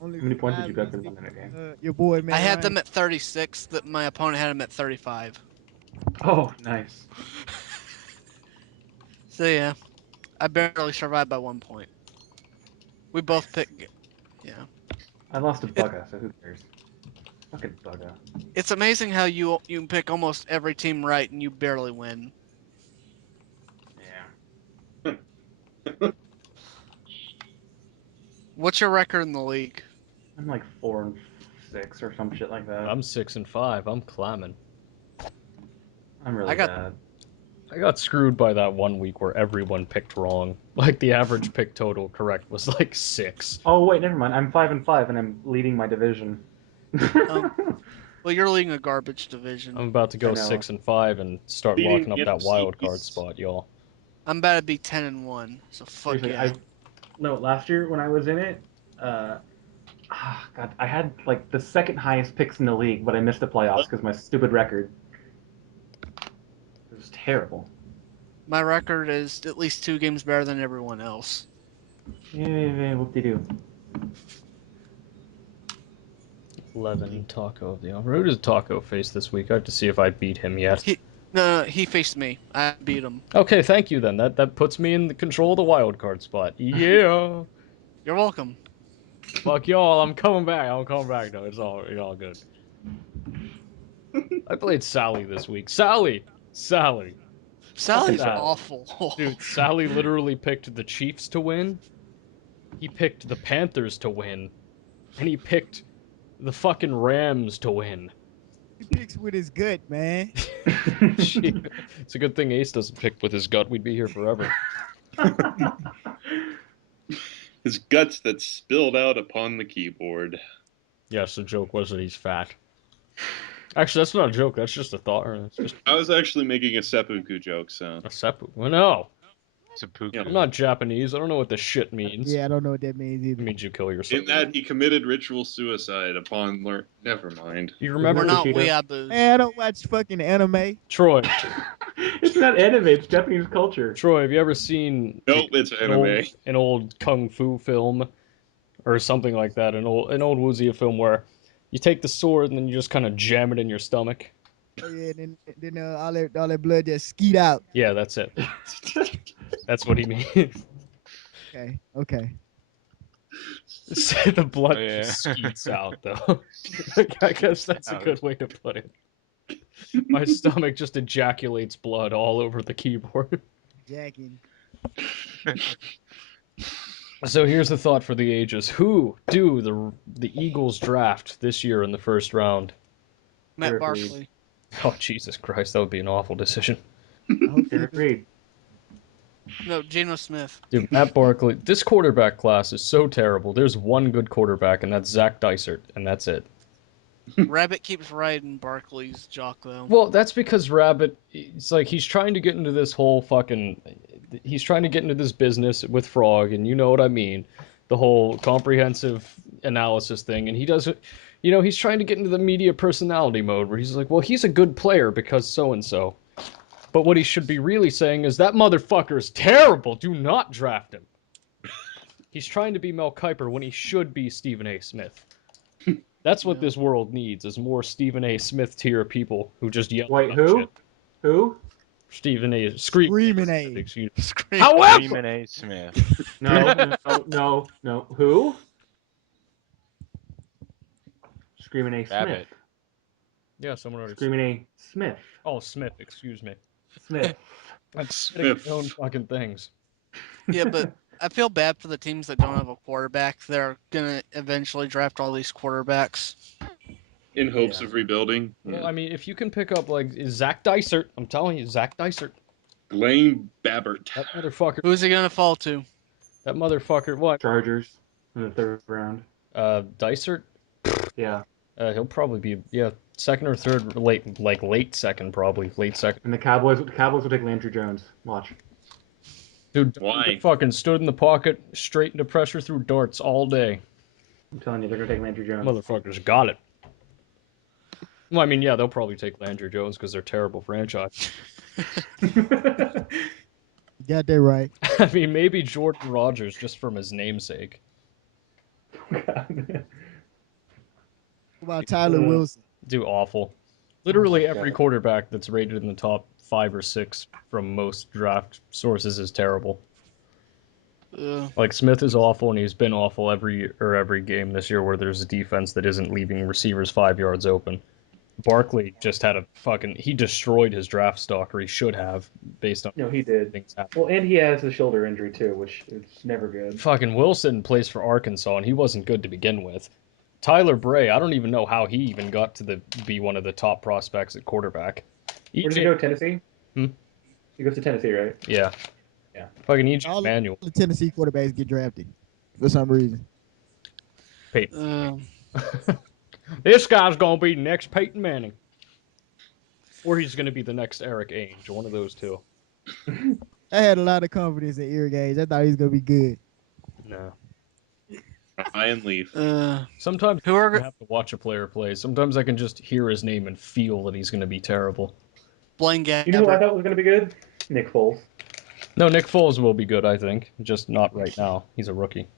Only How many points did you finally bet for the see, Monday night game? your boy man. I had Ryan. them at 36. That my opponent had them at 35. Oh, nice. So yeah, I barely survived by 1 point. We both picked. Yeah, I lost to it, Bugga, so who cares? Fucking Bugga. it's amazing how you can pick almost every team right and you barely win. Yeah. What's your record in the league? I'm like 4-6 or some shit like that. I'm 6-5. I'm climbing. I'm really I got bad. I got screwed by that 1 week where everyone picked wrong. Like the average pick total correct was like 6. Oh wait, never mind. I'm 5-5 and I'm leading my division. um. Well, you're leading a garbage division. I'm about to I go know. 6-5 and start Leading locking up the that NFC wild card East. spot, y'all. I'm about to be 10-1. So fuck Seriously, yeah. last year when I was in it, God, I had like the second highest picks in the league, but I missed the playoffs because my stupid record. It was terrible. My record is at least 2 games better than everyone else. Yeah, whoop-de-doo. 11 Taco of the Who does Taco face this week? I have to see if I beat him yet. No, he faced me. I beat him. Okay, thank you then. That puts me in the control of the wild card spot. Yeah. You're welcome. Fuck y'all. I'm coming back. I'm coming back though. It's all good. I played Sally this week. Sally. Sally's Sally. awful. Dude, Sally literally picked the Chiefs to win. He picked the Panthers to win. And he picked the fucking Rams to win. He picks with his gut, man. Shit. It's a good thing Ace doesn't pick with his gut. We'd be here forever. His guts that spilled out upon the keyboard. Yes, the joke was that he's fat. Actually, that's not a joke. That's just a thought. It's just I was actually making a seppuku joke, so. a seppu. Well, no, Seppuku. I'm not Japanese. I don't know what this shit means. Yeah, I don't know what that means It either. means you kill yourself. In that he committed ritual suicide upon Never mind. Do you We're remember not Kushida? weeaboos. Man, I don't watch fucking anime. Troy? It's not anime, it's Japanese culture. Troy, have you ever seen Nope, it's anime. an old kung fu film or something like that? An old wuxia film where you take the sword and then you just kind of jam it in your stomach. Oh yeah, and then all that blood just skeet out. Yeah, that's it. That's what he means. Okay. Say the blood Oh, yeah. just skeets out, though. I guess that's a good way to put it. My stomach just ejaculates blood all over the keyboard. Jacking. So here's the thought for the ages: who do the Eagles draft this year in the first round? Matt Eric Barkley. Oh Jesus Christ, that would be an awful decision. Hopefully, Eric Reed. No, Geno Smith. Dude, Matt Barkley, this quarterback class is so terrible. There's one good quarterback, and that's Zach Dysert, and that's it. Rabbit keeps riding Barkley's jock though. Well, that's because Rabbit, it's like he's trying to get into this whole fucking, he's trying to get into this business with Frog, and you know what I mean, the whole comprehensive analysis thing, and he does it, he's trying to get into the media personality mode where he's like, well, he's a good player because so and so. But what he should be really saying is that motherfucker is terrible. Do not draft him. He's trying to be Mel Kiper when he should be Stephen A. Smith. That's what Yeah. this world needs: is more Stephen A. Smith tier people who just yell. Wait, about who? shit. Who? Stephen A. Screaming A. Screaming A. Excuse me. Scream. However, Freeman A. Smith. No. Who? Screaming A. Smith. Rabbit. yeah, someone already. Screaming A. Smith. Oh, Smith. Excuse me. Smith. I'm spitting my own fucking things. Yeah, but I feel bad for the teams that don't have a quarterback. They're gonna eventually draft all these quarterbacks. In hopes Yeah. of rebuilding. Well, I mean, if you can pick up like Zach Dysert, I'm telling you, Zach Dysert, Blaine Babbert. that motherfucker, Who's he gonna fall to? what? Chargers in the third round. Dysert. Yeah. He'll probably be second or third, late second, probably late second. And the Cowboys will take Landry Jones. Watch. Dude, Why? fucking stood in the pocket, straight into pressure through darts all day. I'm telling you, they're gonna take Landry Jones. Motherfuckers got it. Well, I mean, yeah, they'll probably take Landry Jones because they're a terrible franchise. You got that right. I mean, maybe Jordan Rodgers just from his namesake. What about Tyler Wilson? Do awful. Literally my every God. quarterback that's rated in the top 5 or 6 from most draft sources is terrible. Like Smith is awful, and he's been awful every game this year where there's a defense that isn't leaving receivers 5 yards open. Barkley just had he destroyed his draft stock, or he should have, based on No, he did. things happening. Well, and he has a shoulder injury too, which is never good. Fucking Wilson plays for Arkansas, and he wasn't good to begin with. Tyler Bray, I don't even know how he even got to be one of the top prospects at quarterback. Where did he go? Tennessee? Hmm? He goes to Tennessee, right? Yeah. Yeah. Fucking EJ All Manuel. the Tennessee quarterbacks get drafted for some reason. Peyton. This guy's gonna be next Peyton Manning. Or he's gonna be the next Eric Ainge, one of those two. I had a lot of confidence in Eric Gage. I thought he was gonna be good. No. Iron Leaf. Sometimes Who are I have to watch a player play. Sometimes I can just hear his name and feel that he's gonna be terrible. Blaine You know who I Gabbert? thought was gonna be good? Nick Foles. No, Nick Foles will be good, I think. Just not right now. He's a rookie.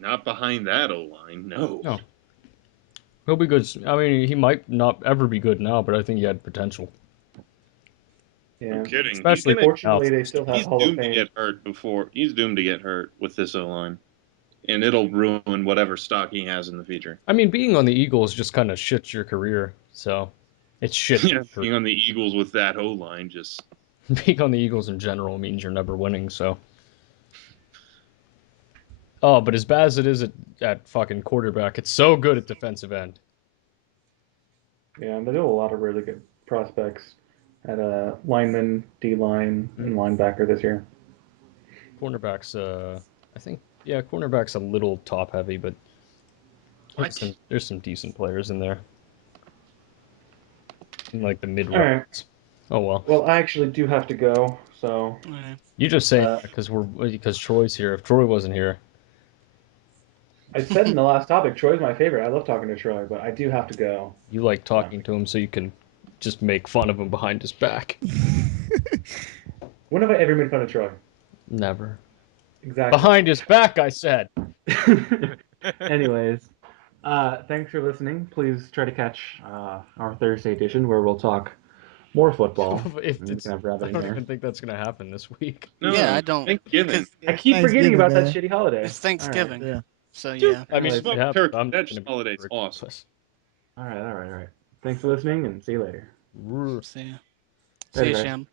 Not behind that O line, no. No. He'll be good. I mean, he might not ever be good now, but I think he had potential. Yeah. No kidding. Especially Fortunately, they still have He's Hall of doomed to Fame. get hurt before. He's doomed to get hurt with this O line, and it'll ruin whatever stock he has in the future. I mean, being on the Eagles just kind of shits your career, so it's shit. Yeah, being on the Eagles with that O line just. Being on the Eagles in general means you're never winning, so. Oh, but as bad as it is at fucking quarterback, it's so good at defensive end. Yeah, they do a lot of really good prospects at lineman, D line, and linebacker this year. Cornerbacks, I think Yeah, cornerback's a little top heavy, but What? there's some decent players in there. In like the mid All right. rounds. Oh well. Well, I actually do have to go, so Okay. You just saying Uh, that because Troy's here. If Troy wasn't here, I said in the last topic, Troy's my favorite. I love talking to Troy, but I do have to go. you like talking to him so you can just make fun of him behind his back. When have I ever made fun of Troy? Never. Exactly. Behind his back, I said. Anyways, thanks for listening. Please try to catch our Thursday edition where we'll talk more football. if And we it's, can have Rabbit I in don't here. even think that's gonna happen this week. No, Yeah, I don't. Thanksgiving. I It's keep forgetting Thanksgiving, about that man. shitty holiday. It's Thanksgiving. Yeah. So Dude, yeah. I mean, Anyways, if it smoked happens, turkey. I'm That just gonna be holiday's awesome. All right. Thanks for listening, and see you later. regardless. See ya. See Later, ya, guys. Sham.